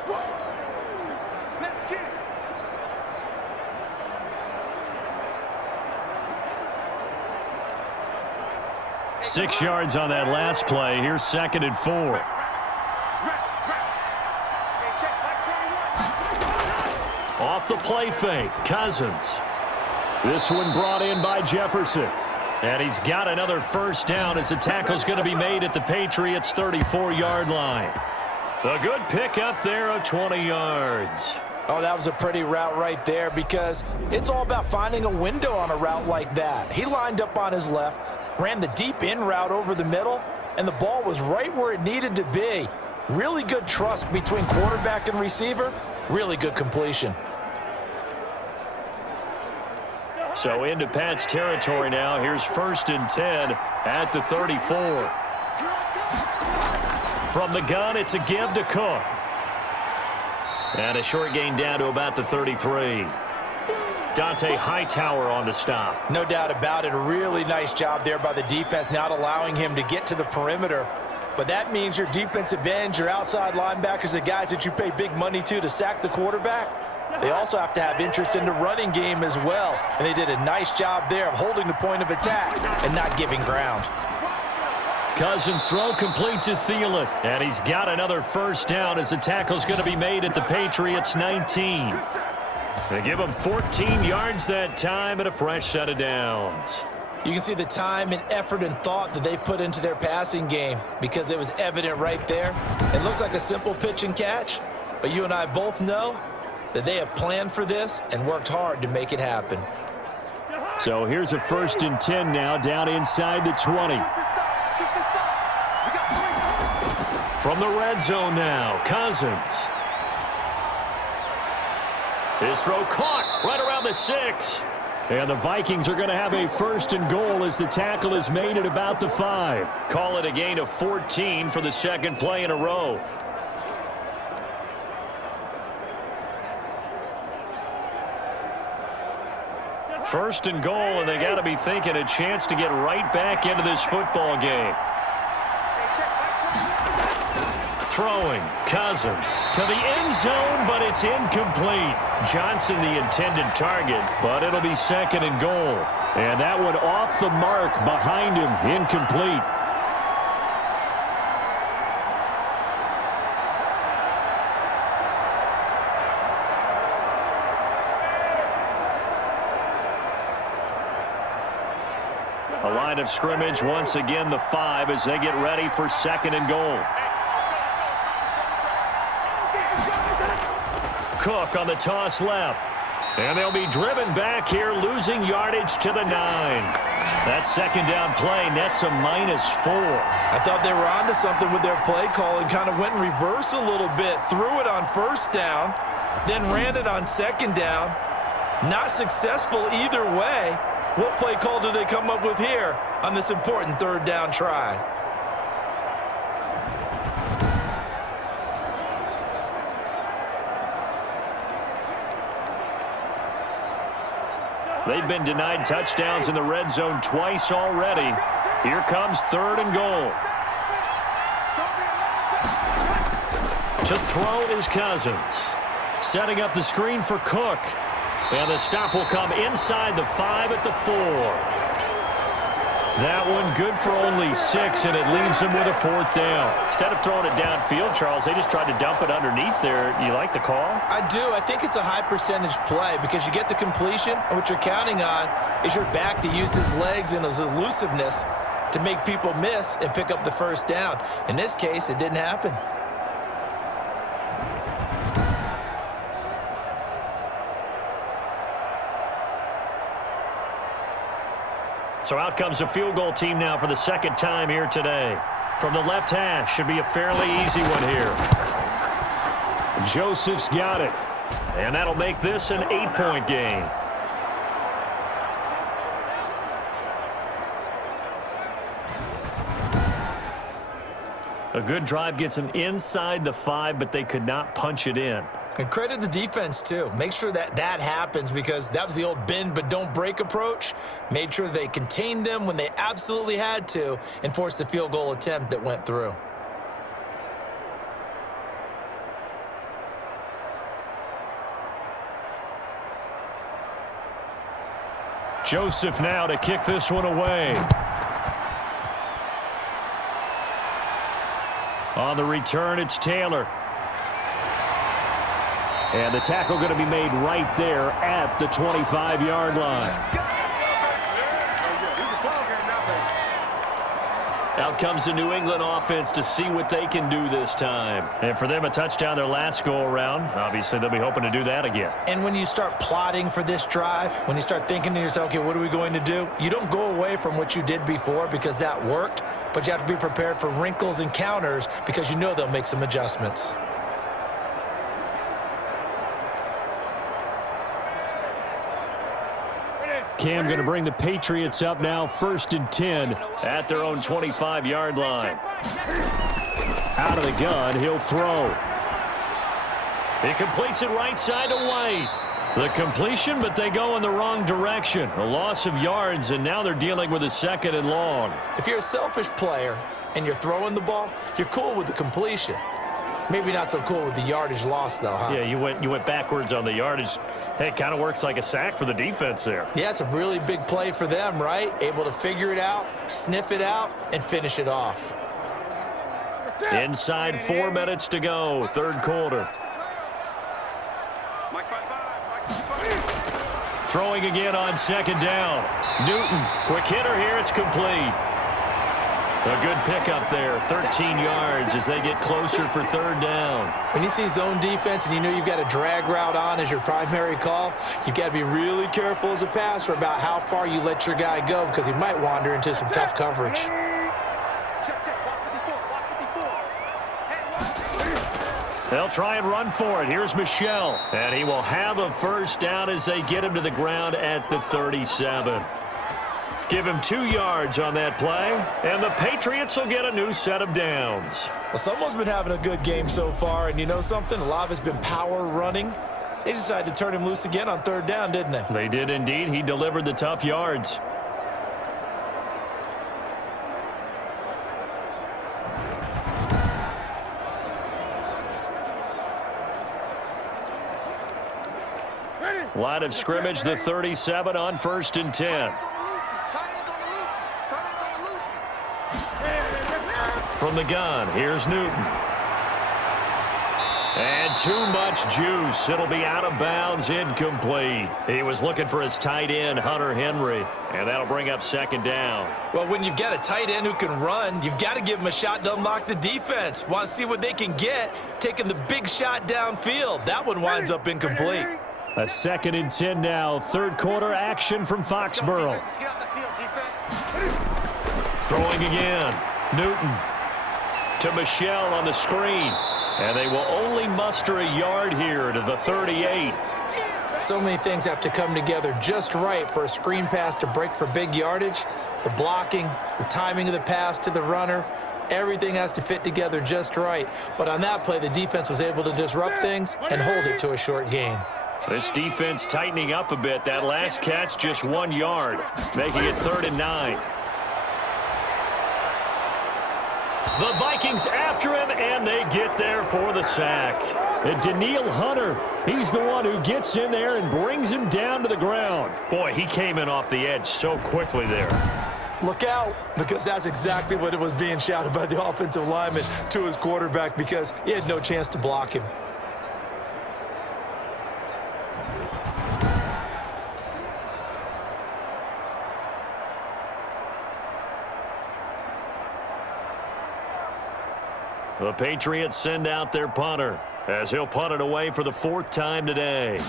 6 yards on that last play. Here's 2nd and 4. Off the play fake, Cousins. This one brought in by Jefferson. And he's got another first down as the tackle's going to be made at the Patriots' 34-yard line. A good pickup there of 20 yards. Oh, that was a pretty route right there because it's all about finding a window on a route like that. He lined up on his left, ran the deep in route over the middle, and the ball was right where it needed to be. Really good trust between quarterback and receiver. Really good completion. So into Pat's territory now. Here's 1st and 10 at the 34. From the gun, it's a give to Cook. And a short gain down to about the 33. Dante Hightower on the stop. No doubt about it. A really nice job there by the defense, not allowing him to get to the perimeter. But that means your defensive ends, your outside linebackers, the guys that you pay big money to sack the quarterback, they also have to have interest in the running game as well. And they did a nice job there of holding the point of attack and not giving ground. Cousins throw complete to Thielen. And he's got another first down as the tackle's going to be made at the Patriots' 19. They give him 14 yards that time and a fresh set of downs. You can see the time and effort and thought that they've put into their passing game because it was evident right there. It looks like a simple pitch and catch, but you and I both know that they have planned for this and worked hard to make it happen. So here's a 1st and 10 now down inside the 20. From the red zone now, Cousins. His throw caught right around the 6. And the Vikings are going to have a 1st and goal as the tackle is made at about the 5. Call it a gain of 14 for the 2nd play in a row. First and goal, and they got to be thinking a chance to get right back into this football game. Throwing, Cousins to the end zone, but it's incomplete. Johnson the intended target, but it'll be 2nd and goal. And that one off the mark behind him, incomplete. A line of scrimmage, once again the 5 as they get ready for 2nd and goal. Cook on the toss left. And they'll be driven back here, losing yardage to the 9. That second down play nets a -4. I thought they were onto something with their play call and kind of went in reverse a little bit. Threw it on first down, then ran it on second down. Not successful either way. What play call do they come up with here on this important third down try? They've been denied touchdowns in the red zone twice already. Here comes 3rd and goal. To throw is Cousins. Setting up the screen for Cook. And the stop will come inside the 5 at the 4. That one good for only 6, and it leaves them with a 4th down. Instead of throwing it downfield, Charles, they just tried to dump it underneath there. You like the call? I do. I think it's a high percentage play because you get the completion, and what you're counting on is your back to use his legs and his elusiveness to make people miss and pick up the first down. In this case, it didn't happen. So out comes a field goal team now for the second time here today. From the left hash, should be a fairly easy one here. Joseph's got it. And that'll make this an 8-point game. A good drive gets them inside the 5, but they could not punch it in. And credit the defense, too. Make sure that that happens because that was the old bend but don't break approach. Made sure they contained them when they absolutely had to and forced the field goal attempt that went through. Joseph now to kick this one away. On the return, it's Taylor. And the tackle going to be made right there at the 25-yard line. Out comes the New England offense to see what they can do this time. And for them, a touchdown their last go-around. Obviously, they'll be hoping to do that again. And when you start plotting for this drive, when you start thinking to yourself, okay, what are we going to do? You don't go away from what you did before because that worked, but you have to be prepared for wrinkles and counters because you know they'll make some adjustments. Cam going to bring the Patriots up now, 1st and 10 at their own 25-yard line. Out of the gun, he'll throw. He completes it right side to White. The completion, but they go in the wrong direction. A loss of yards, and now they're dealing with a 2nd and long. If you're a selfish player and you're throwing the ball, you're cool with the completion. Maybe not so cool with the yardage loss, though, huh? Yeah, you went backwards on the yardage. Hey, it kind of works like a sack for the defense there. Yeah, it's a really big play for them, right? Able to figure it out, sniff it out, and finish it off. Inside 4 minutes to go, 3rd quarter. Throwing again on 2nd down. Newton, quick hitter here, it's complete. A good pickup there, 13 yards as they get closer for 3rd down. When you see zone defense and you know you've got a drag route on as your primary call, you've got to be really careful as a passer about how far you let your guy go because he might wander into some tough coverage. They'll try and run for it. Here's Michel, and he will have a 1st down as they get him to the ground at the 37. Give him 2 yards on that play, and the Patriots will get a new set of downs. Well, someone's been having a good game so far, and you know something? A lot of it's been power running. They decided to turn him loose again on 3rd down, didn't they? They did indeed. He delivered the tough yards. Line of scrimmage, the 37 on 1st and 10. From the gun, here's Newton. And too much juice. It'll be out of bounds, incomplete. He was looking for his tight end, Hunter Henry, and that'll bring up 2nd down. Well, when you've got a tight end who can run, you've got to give him a shot to unlock the defense. Want to see what they can get, taking the big shot downfield. That one winds up incomplete. A 2nd and 10 now. 3rd quarter action from Foxborough. Throwing again. Newton to Michelle on the screen. And they will only muster a yard here to the 38. So many things have to come together just right for a screen pass to break for big yardage. The blocking, the timing of the pass to the runner, everything has to fit together just right. But on that play, the defense was able to disrupt things and hold it to a short gain. This defense tightening up a bit. That last catch, just 1 yard, making it 3rd and 9. The Vikings after him, and they get there for the sack. And Daniil Hunter, he's the one who gets in there and brings him down to the ground. Boy, he came in off the edge so quickly there. Look out, because that's exactly what it was being shouted by the offensive lineman to his quarterback, because he had no chance to block him. The Patriots send out their punter as he'll punt it away for the 4th time today.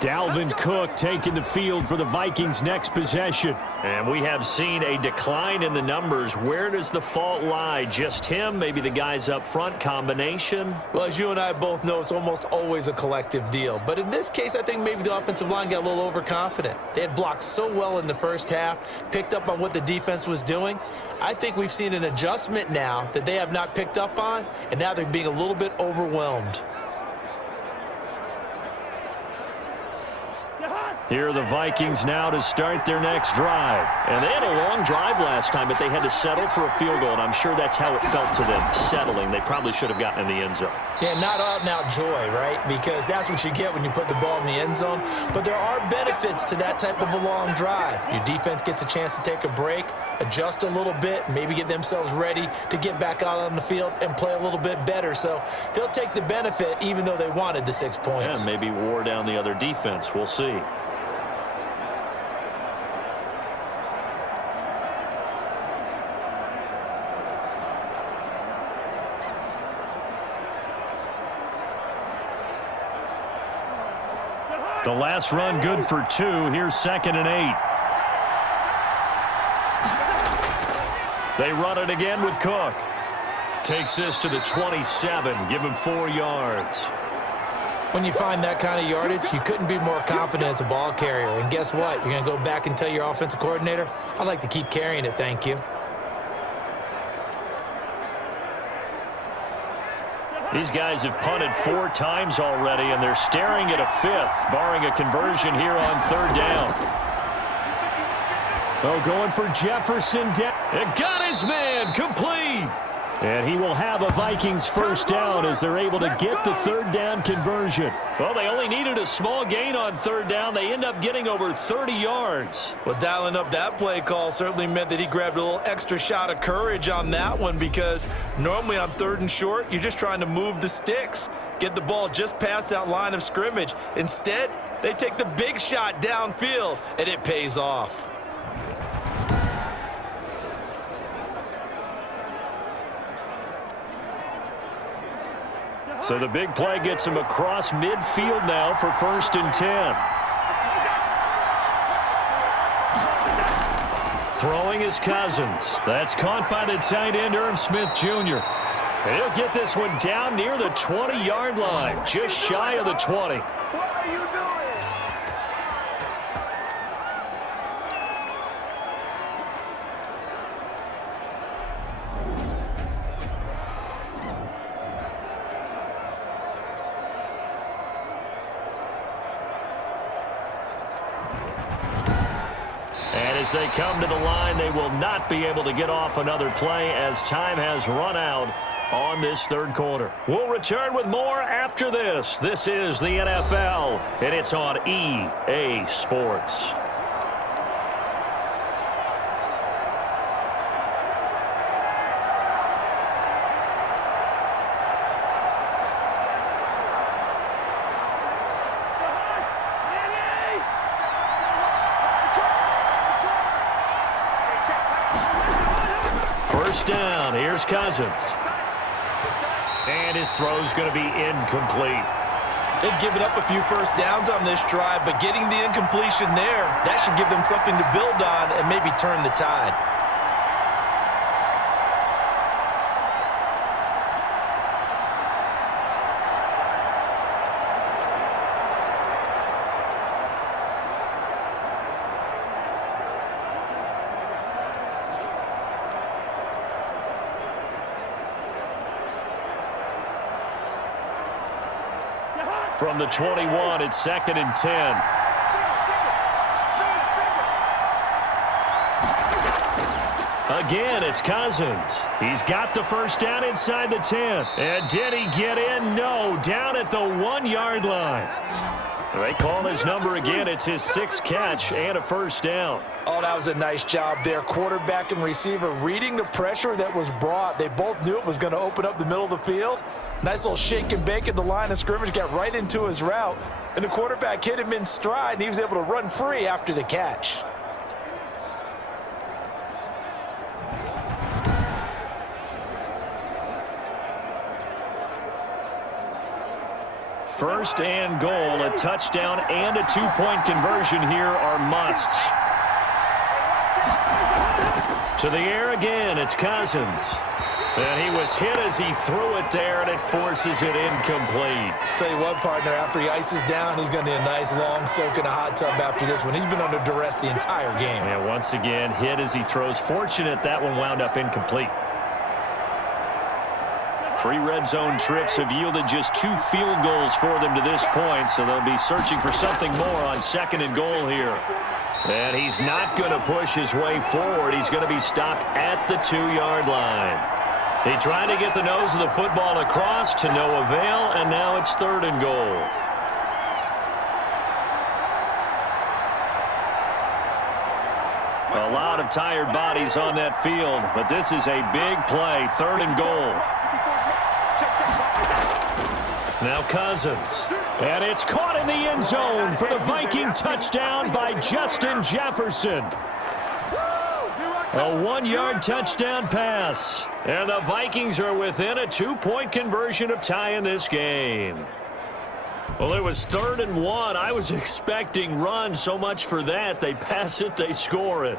Dalvin Cook taking the field for the Vikings' next possession. And we have seen a decline in the numbers. Where does the fault lie? Just him? Maybe the guys up front? Combination? Well, as you and I both know, it's almost always a collective deal. But in this case, I think maybe the offensive line got a little overconfident. They had blocked so well in the first half, picked up on what the defense was doing. I think we've seen an adjustment now that they have not picked up on, and now they're being a little bit overwhelmed. Here are the Vikings now to start their next drive. And they had a long drive last time, but they had to settle for a field goal, and I'm sure that's how it felt to them, settling. They probably should have gotten in the end zone. Yeah, not out-and-out joy, right? Because that's what you get when you put the ball in the end zone. But there are benefits to that type of a long drive. Your defense gets a chance to take a break, adjust a little bit, maybe get themselves ready to get back out on the field and play a little bit better. So they'll take the benefit even though they wanted the 6 points. And maybe wore down the other defense. We'll see. The last run good for 2. Here's 2nd and 8. They run it again with Cook. Takes this to the 27. Give him 4 yards. When you find that kind of yardage, you couldn't be more confident as a ball carrier. And guess what? You're going to go back and tell your offensive coordinator, I'd like to keep carrying it, thank you. These guys have punted 4 times already, and they're staring at a 5th, barring a conversion here on 3rd down. Oh, going for Jefferson. It got his man complete. And he will have a Vikings 1st down as they're able to get the 3rd down conversion. Well, they only needed a small gain on 3rd down. They end up getting over 30 yards. Well, dialing up that play call certainly meant that he grabbed a little extra shot of courage on that one, because normally on 3rd and short, you're just trying to move the sticks, get the ball just past that line of scrimmage. Instead, they take the big shot downfield, and it pays off. So the big play gets him across midfield now for 1st and 10. Throwing is Cousins. That's caught by the tight end, Irv Smith Jr. And he'll get this one down near the 20-yard line, just shy of the 20. What are you doing? As they come to the line, they will not be able to get off another play as time has run out on this 3rd quarter. We'll return with more after this. This is the NFL, and it's on EA Sports. First down, here's Cousins. And his throw's going to be incomplete. They've given up a few first downs on this drive, but getting the incompletion there, that should give them something to build on and maybe turn the tide. From the 21, it's 2nd and 10. Again, it's Cousins. He's got the first down inside the 10. And did he get in? No, down at the 1-yard line. They call his number again. It's his 6th catch and a first down. Oh, that was a nice job there. Quarterback and receiver reading the pressure that was brought. They both knew it was going to open up the middle of the field. Nice little shake and bake at the line of scrimmage, got right into his route. And the quarterback hit him in stride, and he was able to run free after the catch. First and goal, a touchdown and a 2-point conversion here are musts. To the air again, it's Cousins. And he was hit as he threw it there, and it forces it incomplete. Tell you what, partner, after he ices down, he's going to need a nice long soak in a hot tub after this one. He's been under duress the entire game. And once again, hit as he throws. Fortunate that one wound up incomplete. 3 red zone trips have yielded just 2 field goals for them to this point, so they'll be searching for something more on 2nd and goal here. And he's not going to push his way forward. He's going to be stopped at the 2-yard line. He tried to get the nose of the football across to no avail, and now it's 3rd and goal. A lot of tired bodies on that field, but this is a big play, 3rd and goal. Now Cousins, and it's caught in the end zone for the Viking touchdown by Justin Jefferson. A 1-yard touchdown pass, and the Vikings are within a 2-point conversion of tying this game. Well, it was 3rd and 1. I was expecting run, so much for that. They pass it, they score it.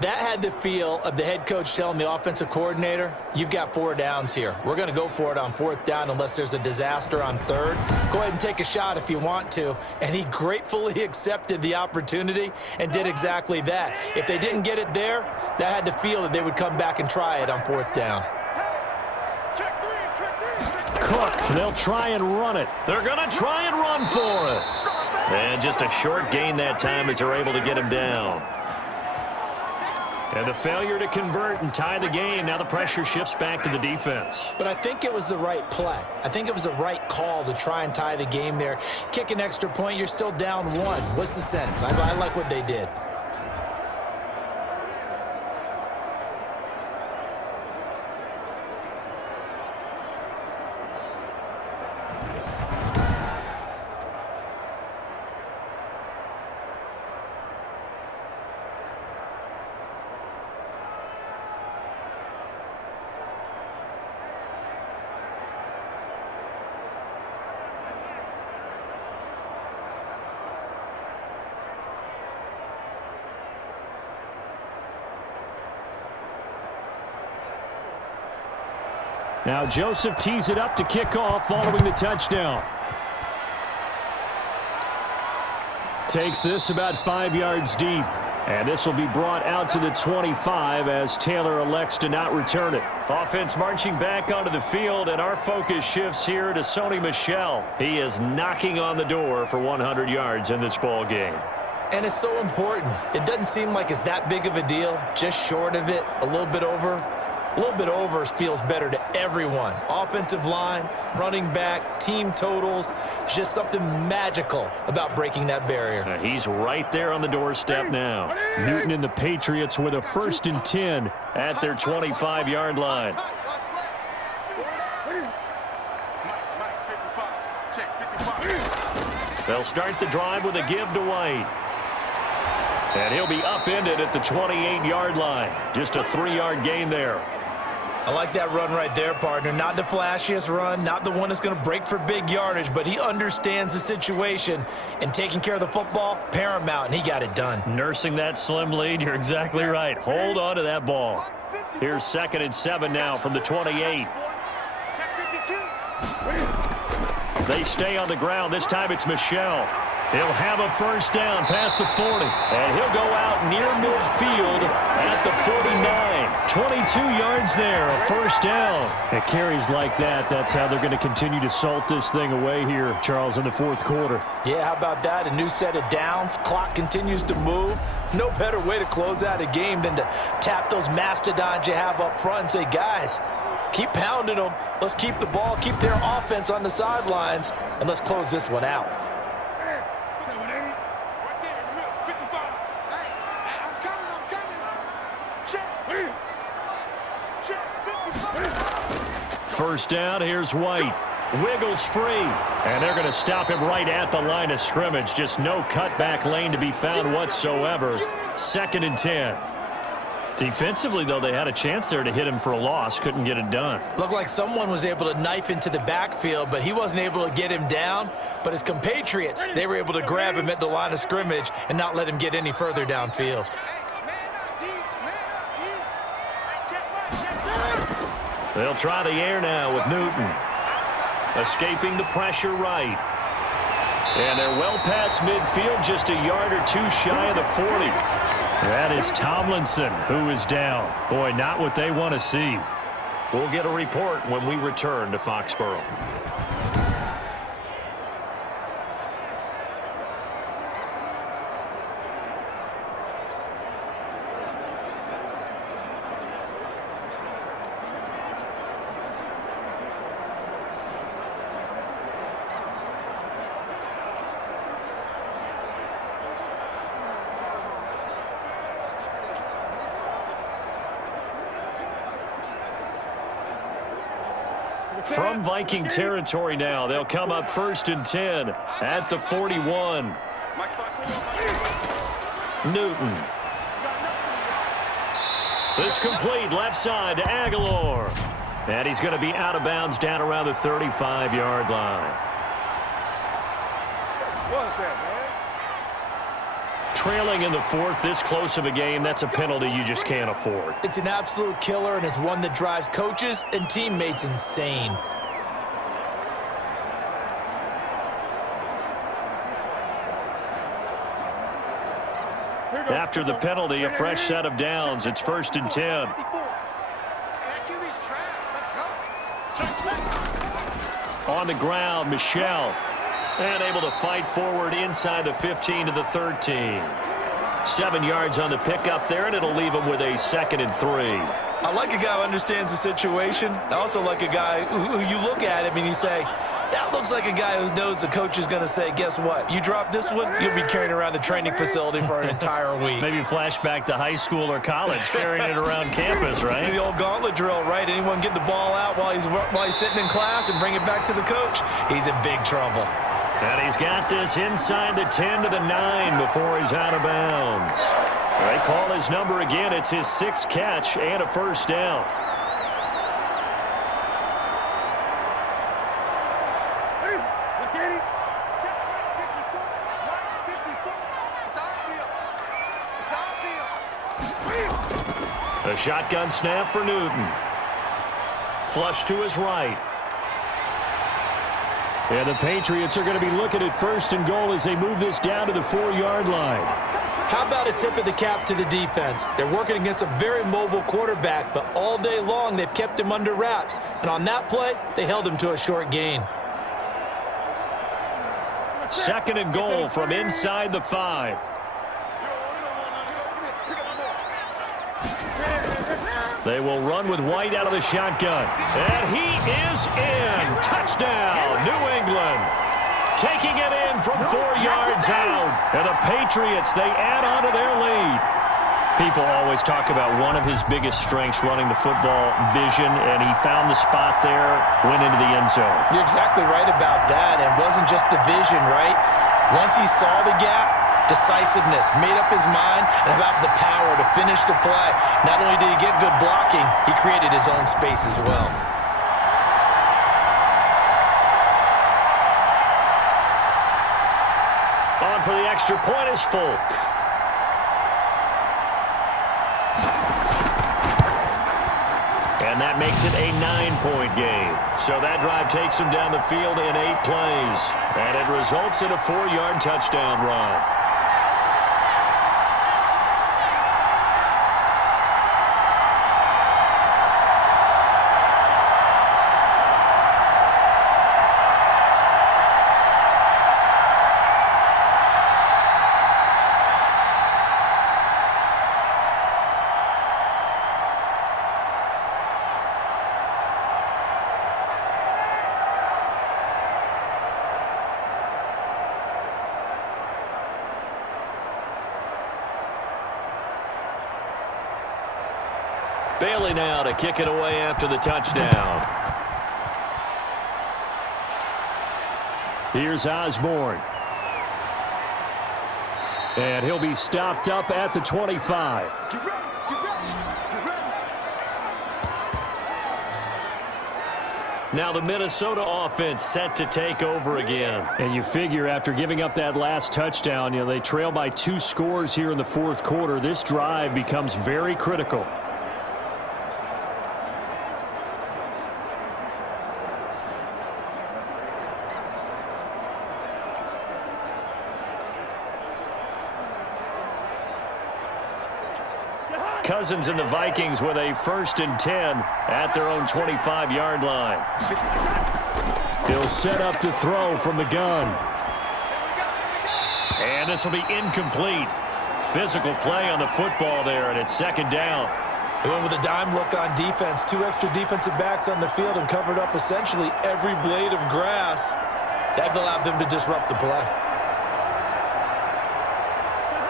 That had the feel of the head coach telling the offensive coordinator, you've got 4 downs here. We're going to go for it on 4th down unless there's a disaster on 3rd. Go ahead and take a shot if you want to. And he gratefully accepted the opportunity and did exactly that. If they didn't get it there, that had the feel that they would come back and try it on 4th down. Cook, they'll try and run it. They're going to try and run for it. And just a short gain that time as they're able to get him down. And the failure to convert and tie the game. Now the pressure shifts back to the defense. But I think it was the right play. I think it was the right call to try and tie the game there. Kick an extra point, you're still down 1. What's the sense? I like what they did. Now Joseph tees it up to kick off following the touchdown. Takes this about 5 yards deep. And this will be brought out to the 25 as Taylor elects to not return it. Offense marching back onto the field, and our focus shifts here to Sony Michel. He is knocking on the door for 100 yards in this ball game. And it's so important. It doesn't seem like it's that big of a deal. Just short of it, a little bit over. A little bit over feels better to everyone. Offensive line, running back, team totals, just something magical about breaking that barrier. He's right there on the doorstep now. Newton and the Patriots with a 1st and 10 at their 25-yard line. They'll start the drive with a give to White. And he'll be upended at the 28-yard line. Just a 3-yard gain there. I like that run right there, partner. Not the flashiest run, not the one that's going to break for big yardage, but he understands the situation, and taking care of the football, paramount, and he got it done. Nursing that slim lead, you're exactly right. Hold on to that ball. Here's 2nd and 7 now from the 28. They stay on the ground. This time it's Michel. He'll have a first down past the 40. And he'll go out near midfield at the 49. 22 yards there, a first down. At carries like that, that's how they're going to continue to salt this thing away here, Charles, in the 4th quarter. Yeah, how about that? A new set of downs. Clock continues to move. No better way to close out a game than to tap those mastodons you have up front and say, guys, keep pounding them. Let's keep the ball, keep their offense on the sidelines, and let's close this one out. First down, here's White. Wiggles free. And they're going to stop him right at the line of scrimmage. Just no cutback lane to be found whatsoever. 2nd and 10. Defensively, though, they had a chance there to hit him for a loss. Couldn't get it done. Looked like someone was able to knife into the backfield, but he wasn't able to get him down. But his compatriots, they were able to grab him at the line of scrimmage and not let him get any further downfield. They'll try the air now with Newton. Escaping the pressure right. And they're well past midfield, just a yard or two shy of the 40. That is Tomlinson, who is down. Boy, not what they want to see. We'll get a report when we return to Foxborough. From Viking territory now, they'll come up 1st and 10 at the 41. Newton. This complete left side to Aguilar. And he's going to be out of bounds down around the 35-yard line. What was that, man? Trailing in the 4th, this close of a game, that's a penalty you just can't afford. It's an absolute killer, and it's one that drives coaches and teammates insane. After the penalty, a fresh set of downs. It's 1st and 10. On the ground, Michel. And able to fight forward inside the 15 to the 13. 7 yards on the pickup there, and it'll leave him with a 2nd and 3. I like a guy who understands the situation. I also like a guy who you look at him and you say, that looks like a guy who knows the coach is going to say, guess what? You drop this one, you'll be carrying around the training facility for an entire week. Maybe flashback to high school or college, carrying it around campus, right? The old gauntlet drill, right? Anyone get the ball out while he's sitting in class and bring it back to the coach, he's in big trouble. And he's got this inside the 10 to the 9 before he's out of bounds. They call his number again. It's his 6th catch and a first down. A shotgun snap for Newton. Flush to his right. And the Patriots are going to be looking at 1st and goal as they move this down to the 4-yard line. How about a tip of the cap to the defense? They're working against a very mobile quarterback, but all day long they've kept him under wraps. And on that play, they held him to a short gain. 2nd and goal from inside the 5. They will run with White out of the shotgun. And he is in. Touchdown, New England. Taking it in from 4 yards out. And the Patriots, they add on to their lead. People always talk about one of his biggest strengths running the football, vision, and he found the spot there, went into the end zone. You're exactly right about that. It wasn't just the vision, right? Once he saw the gap, decisiveness, made up his mind, and about the power to finish the play. Not only did he get good blocking, he created his own space as well. On for the extra point is Folk. And that makes it a 9-point game. So that drive takes him down the field in 8 plays. And it results in a 4-yard touchdown run. Bailey now to kick it away after the touchdown. Here's Osborne. And he'll be stopped up at the 25. Now the Minnesota offense set to take over again. And you figure after giving up that last touchdown, they trail by 2 scores here in the 4th quarter. This drive becomes very critical. Cousins and the Vikings with a 1st and 10 at their own 25-yard line. He'll set up to throw from the gun. And this will be incomplete. Physical play on the football there, and it's 2nd down. They went with a dime look on defense. 2 extra defensive backs on the field and covered up essentially every blade of grass. That allowed them to disrupt the play.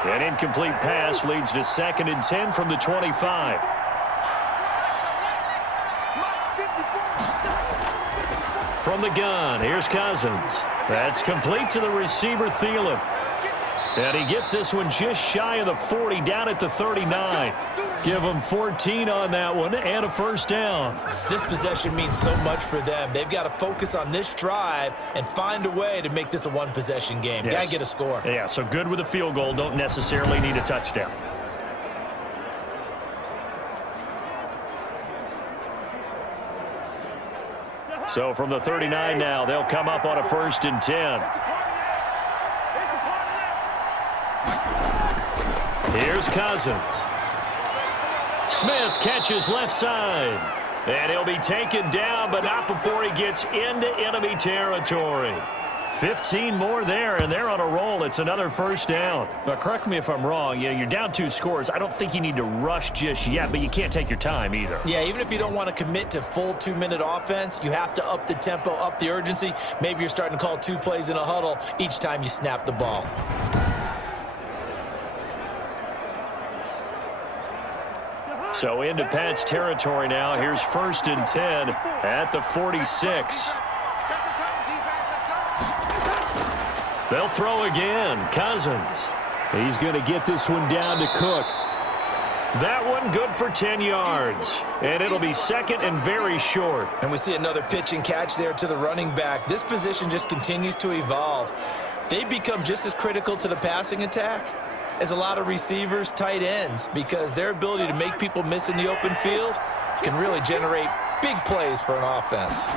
An incomplete pass leads to 2nd and 10 from the 25. From the gun, here's Cousins. That's complete to the receiver, Thielen. And he gets this one just shy of the 40, down at the 39. Give him 14 on that one and a 1st down. This possession means so much for them. They've got to focus on this drive and find a way to make this a 1-possession game. Yes. Got to get a score. Yeah, so good with a field goal. Don't necessarily need a touchdown. So from the 39 now, they'll come up on a 1st and 10. Here's Cousins. Smith catches left side. And he'll be taken down, but not before he gets into enemy territory. 15 more there, and they're on a roll. It's another 1st down. But correct me if I'm wrong. You're down 2 scores. I don't think you need to rush just yet, but you can't take your time either. Yeah, even if you don't want to commit to full 2-minute offense, you have to up the tempo, up the urgency. Maybe you're starting to call 2 plays in a huddle each time you snap the ball. So into Pat's territory now. Here's 1st and 10 at the 46. They'll throw again. Cousins. He's going to get this one down to Cook. That one good for 10 yards. And it'll be 2nd and very short. And we see another pitch and catch there to the running back. This position just continues to evolve. They become just as critical to the passing attack as a lot of receivers, tight ends, because their ability to make people miss in the open field can really generate big plays for an offense.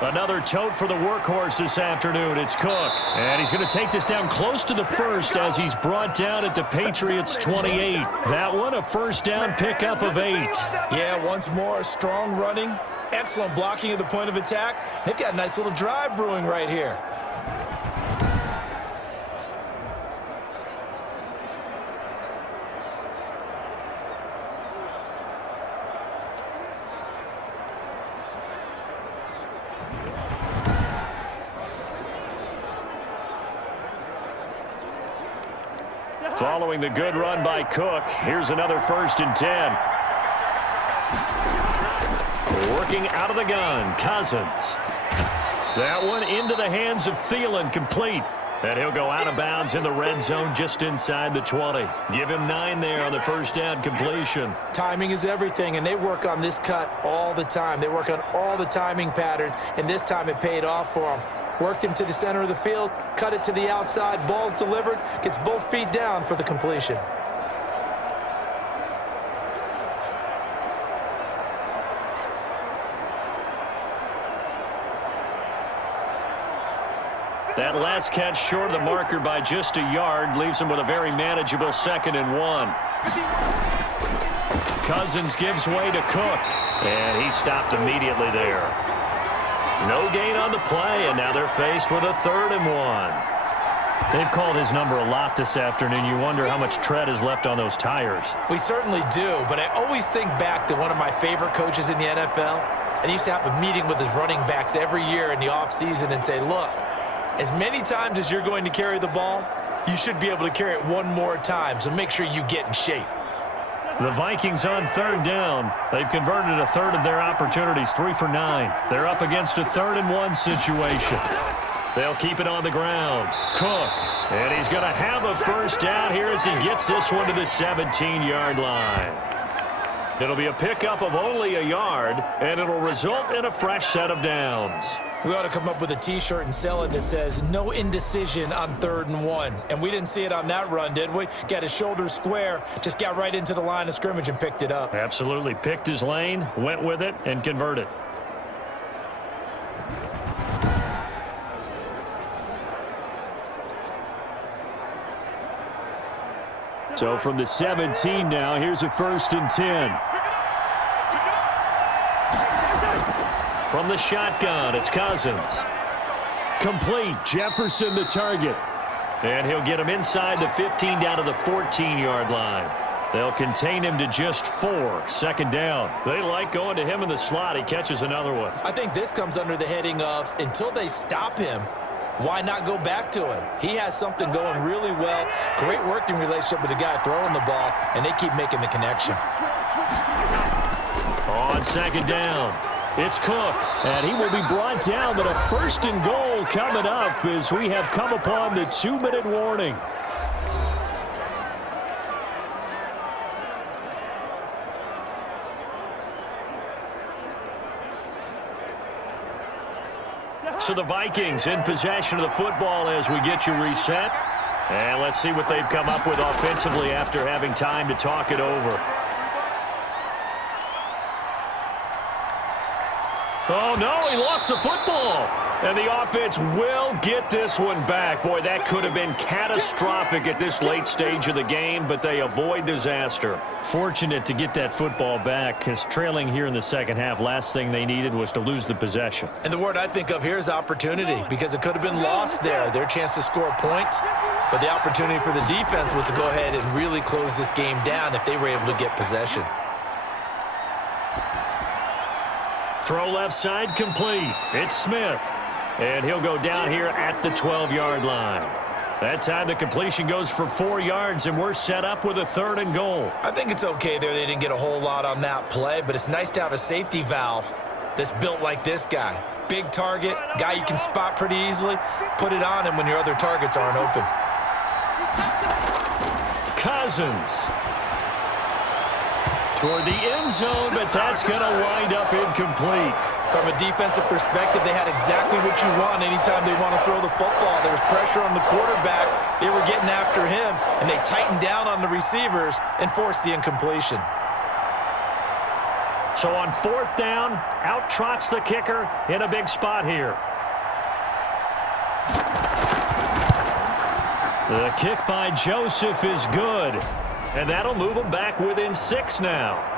Another tote for the workhorse this afternoon. It's Cook. And he's going to take this down close to the 1st as he's brought down at the Patriots' 28. That one a 1st down pickup of 8. Yeah, once more, strong running, excellent blocking at the point of attack. They've got a nice little drive brewing right here. Following the good run by Cook, here's another 1st and 10. Working out of the gun, Cousins. That one into the hands of Thielen, complete. And he'll go out of bounds in the red zone just inside the 20. Give him 9 there on the first down completion. Timing is everything, and they work on this cut all the time. They work on all the timing patterns, and this time it paid off for them. Worked him to the center of the field, cut it to the outside, ball's delivered, gets both feet down for the completion. That last catch short of the marker by just a yard leaves him with a very manageable 2nd and 1. Cousins gives way to Cook, and he stopped immediately there. No gain on the play, and now they're faced with a 3rd and 1. They've called his number a lot this afternoon. You wonder how much tread is left on those tires. We certainly do, but I always think back to one of my favorite coaches in the NFL. And he used to have a meeting with his running backs every year in the offseason and say, look, as many times as you're going to carry the ball, you should be able to carry it one more time, so make sure you get in shape. The Vikings on 3rd down. They've converted a 1/3 of their opportunities, 3 for 9. They're up against a 3rd and 1 situation. They'll keep it on the ground. Cook, and he's going to have a first down here as he gets this one to the 17-yard line. It'll be a pickup of only a yard, and it'll result in a fresh set of downs. We ought to come up with a T-shirt and sell it that says, no indecision on 3rd and 1. And we didn't see it on that run, did we? Got his shoulders square, just got right into the line of scrimmage and picked it up. Absolutely. Picked his lane, went with it, and converted. So from the 17 now, here's a 1st and 10. From the shotgun, it's Cousins. Complete. Jefferson the target. And he'll get him inside the 15 down to the 14-yard line. They'll contain him to just 4. 2nd down. They like going to him in the slot. He catches another one. I think this comes under the heading of, until they stop him, why not go back to him? He has something going really well. Great working relationship with the guy throwing the ball, and they keep making the connection. On 2nd down, it's Cook, and he will be brought down, but a 1st and goal coming up as we have come upon the 2-minute warning. So the Vikings in possession of the football as we get you reset. And let's see what they've come up with offensively after having time to talk it over. Oh, no, he lost the football. And the offense will get this one back. Boy, that could have been catastrophic at this late stage of the game, but they avoid disaster. Fortunate to get that football back, because trailing here in the 2nd half, last thing they needed was to lose the possession. And the word I think of here is opportunity, because it could have been lost there. Their chance to score points, but the opportunity for the defense was to go ahead and really close this game down if they were able to get possession. Throw left side complete. It's Smith. And he'll go down here at the 12-yard line. That time the completion goes for 4 yards, and we're set up with a 3rd and goal. I think it's okay there. They didn't get a whole lot on that play, but it's nice to have a safety valve that's built like this guy. Big target, guy you can spot pretty easily. Put it on him when your other targets aren't open. Cousins. Toward the end zone, but that's going to wind up incomplete. From a defensive perspective, they had exactly what you want anytime they want to throw the football. There was pressure on the quarterback. They were getting after him, and they tightened down on the receivers and forced the incompletion. So on 4th down, out trots the kicker in a big spot here. The kick by Joseph is good, and that'll move them back within 6 now.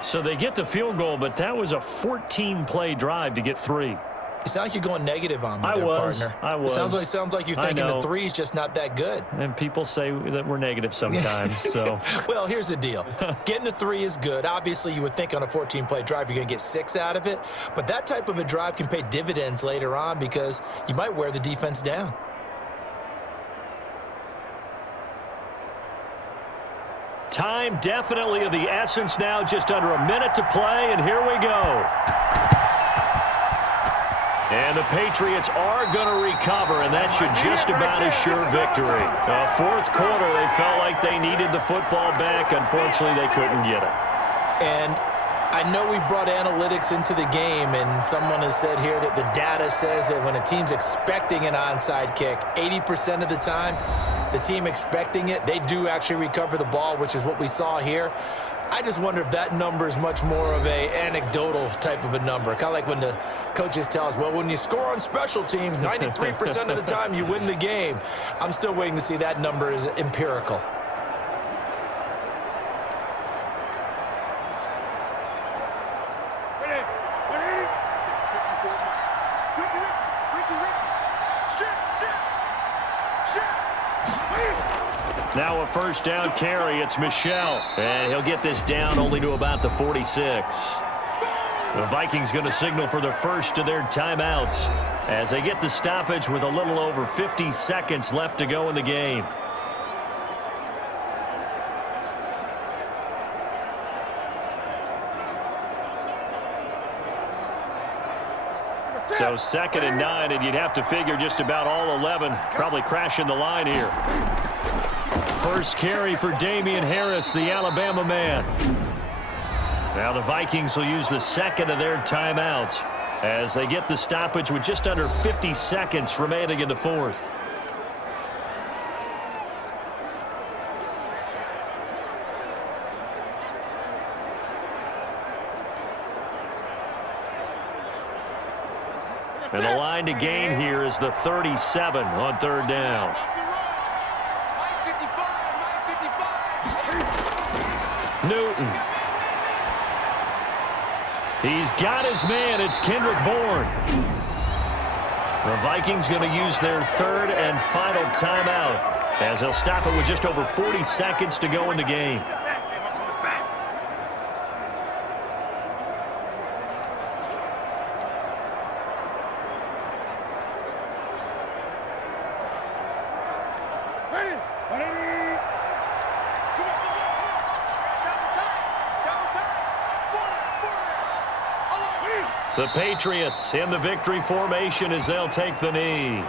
So they get the field goal, but that was a 14-play drive to get 3. It's not like you're going negative on me I there, was. partner. I was. Sounds like you're thinking the 3's just not that good. And people say that we're negative sometimes. So, well, here's the deal. Getting the 3 is good. Obviously, you would think on a 14-play drive you're going to get 6 out of it. But that type of a drive can pay dividends later on because you might wear the defense down. Time definitely of the essence now, just under a minute to play, and here we go. And the Patriots are going to recover, and that should just about assure victory. Fourth quarter, they felt like they needed the football back. Unfortunately, they couldn't get it. And I know we brought analytics into the game, and someone has said here that the data says that when a team's expecting an onside kick, 80% of the time, the team expecting it, they do actually recover the ball, which is what we saw here. I just wonder if that number is much more of a anecdotal type of a number. Kind of like when the coaches tell us, well, when you score on special teams, 93% of the time you win the game. I'm still waiting to see that number is empirical. Now a first down carry. It's Michel. And he'll get this down only to about the 46. The Vikings going to signal for the first of their timeouts as they get the stoppage with a little over 50 seconds left to go in the game. So 2nd and 9, and you'd have to figure just about all 11 probably crashing the line here. First carry for Damian Harris, the Alabama man. Now the Vikings will use the second of their timeouts as they get the stoppage with just under 50 seconds remaining in the fourth. And the line to gain here is the 37 on third down. Newton. He's got his man. It's Kendrick Bourne. The Vikings going to use their third and final timeout as they'll stop it with just over 40 seconds to go in the game. The Patriots in the victory formation as they'll take the knee.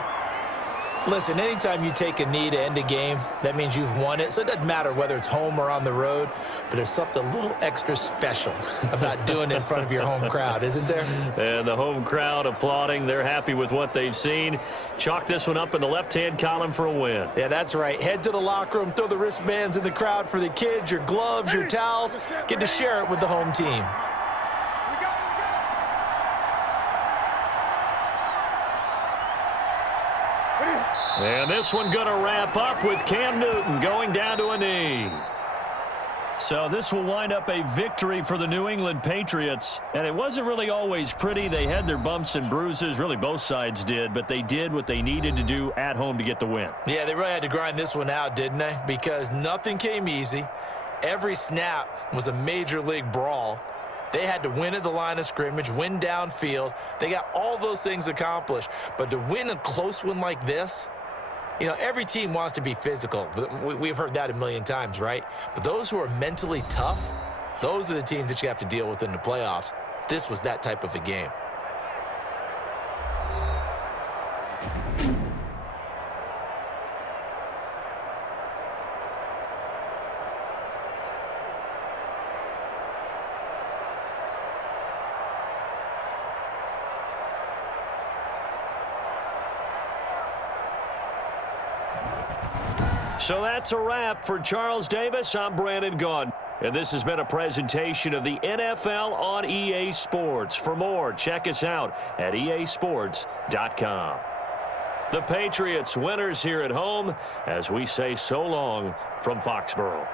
Listen, anytime you take a knee to end a game, that means you've won it. So it doesn't matter whether it's home or on the road, but there's something a little extra special about doing it in front of your home crowd, isn't there? And the home crowd applauding. They're happy with what they've seen. Chalk this one up in the left-hand column for a win. Yeah, that's right. Head to the locker room, throw the wristbands in the crowd for the kids, your gloves, your towels. Get to share it with the home team. And this one going to wrap up with Cam Newton going down to a knee. So this will wind up a victory for the New England Patriots. And it wasn't really always pretty. They had their bumps and bruises. Really, both sides did. But they did what they needed to do at home to get the win. Yeah, they really had to grind this one out, didn't they? Because nothing came easy. Every snap was a major league brawl. They had to win at the line of scrimmage, win downfield. They got all those things accomplished. But to win a close one like this, you know, every team wants to be physical. We've heard that a million times, right? But those who are mentally tough, those are the teams that you have to deal with in the playoffs. This was that type of a game. So that's a wrap for Charles Davis. I'm Brandon Gunn. And this has been a presentation of the NFL on EA Sports. For more, check us out at easports.com. The Patriots winners here at home as we say so long from Foxborough.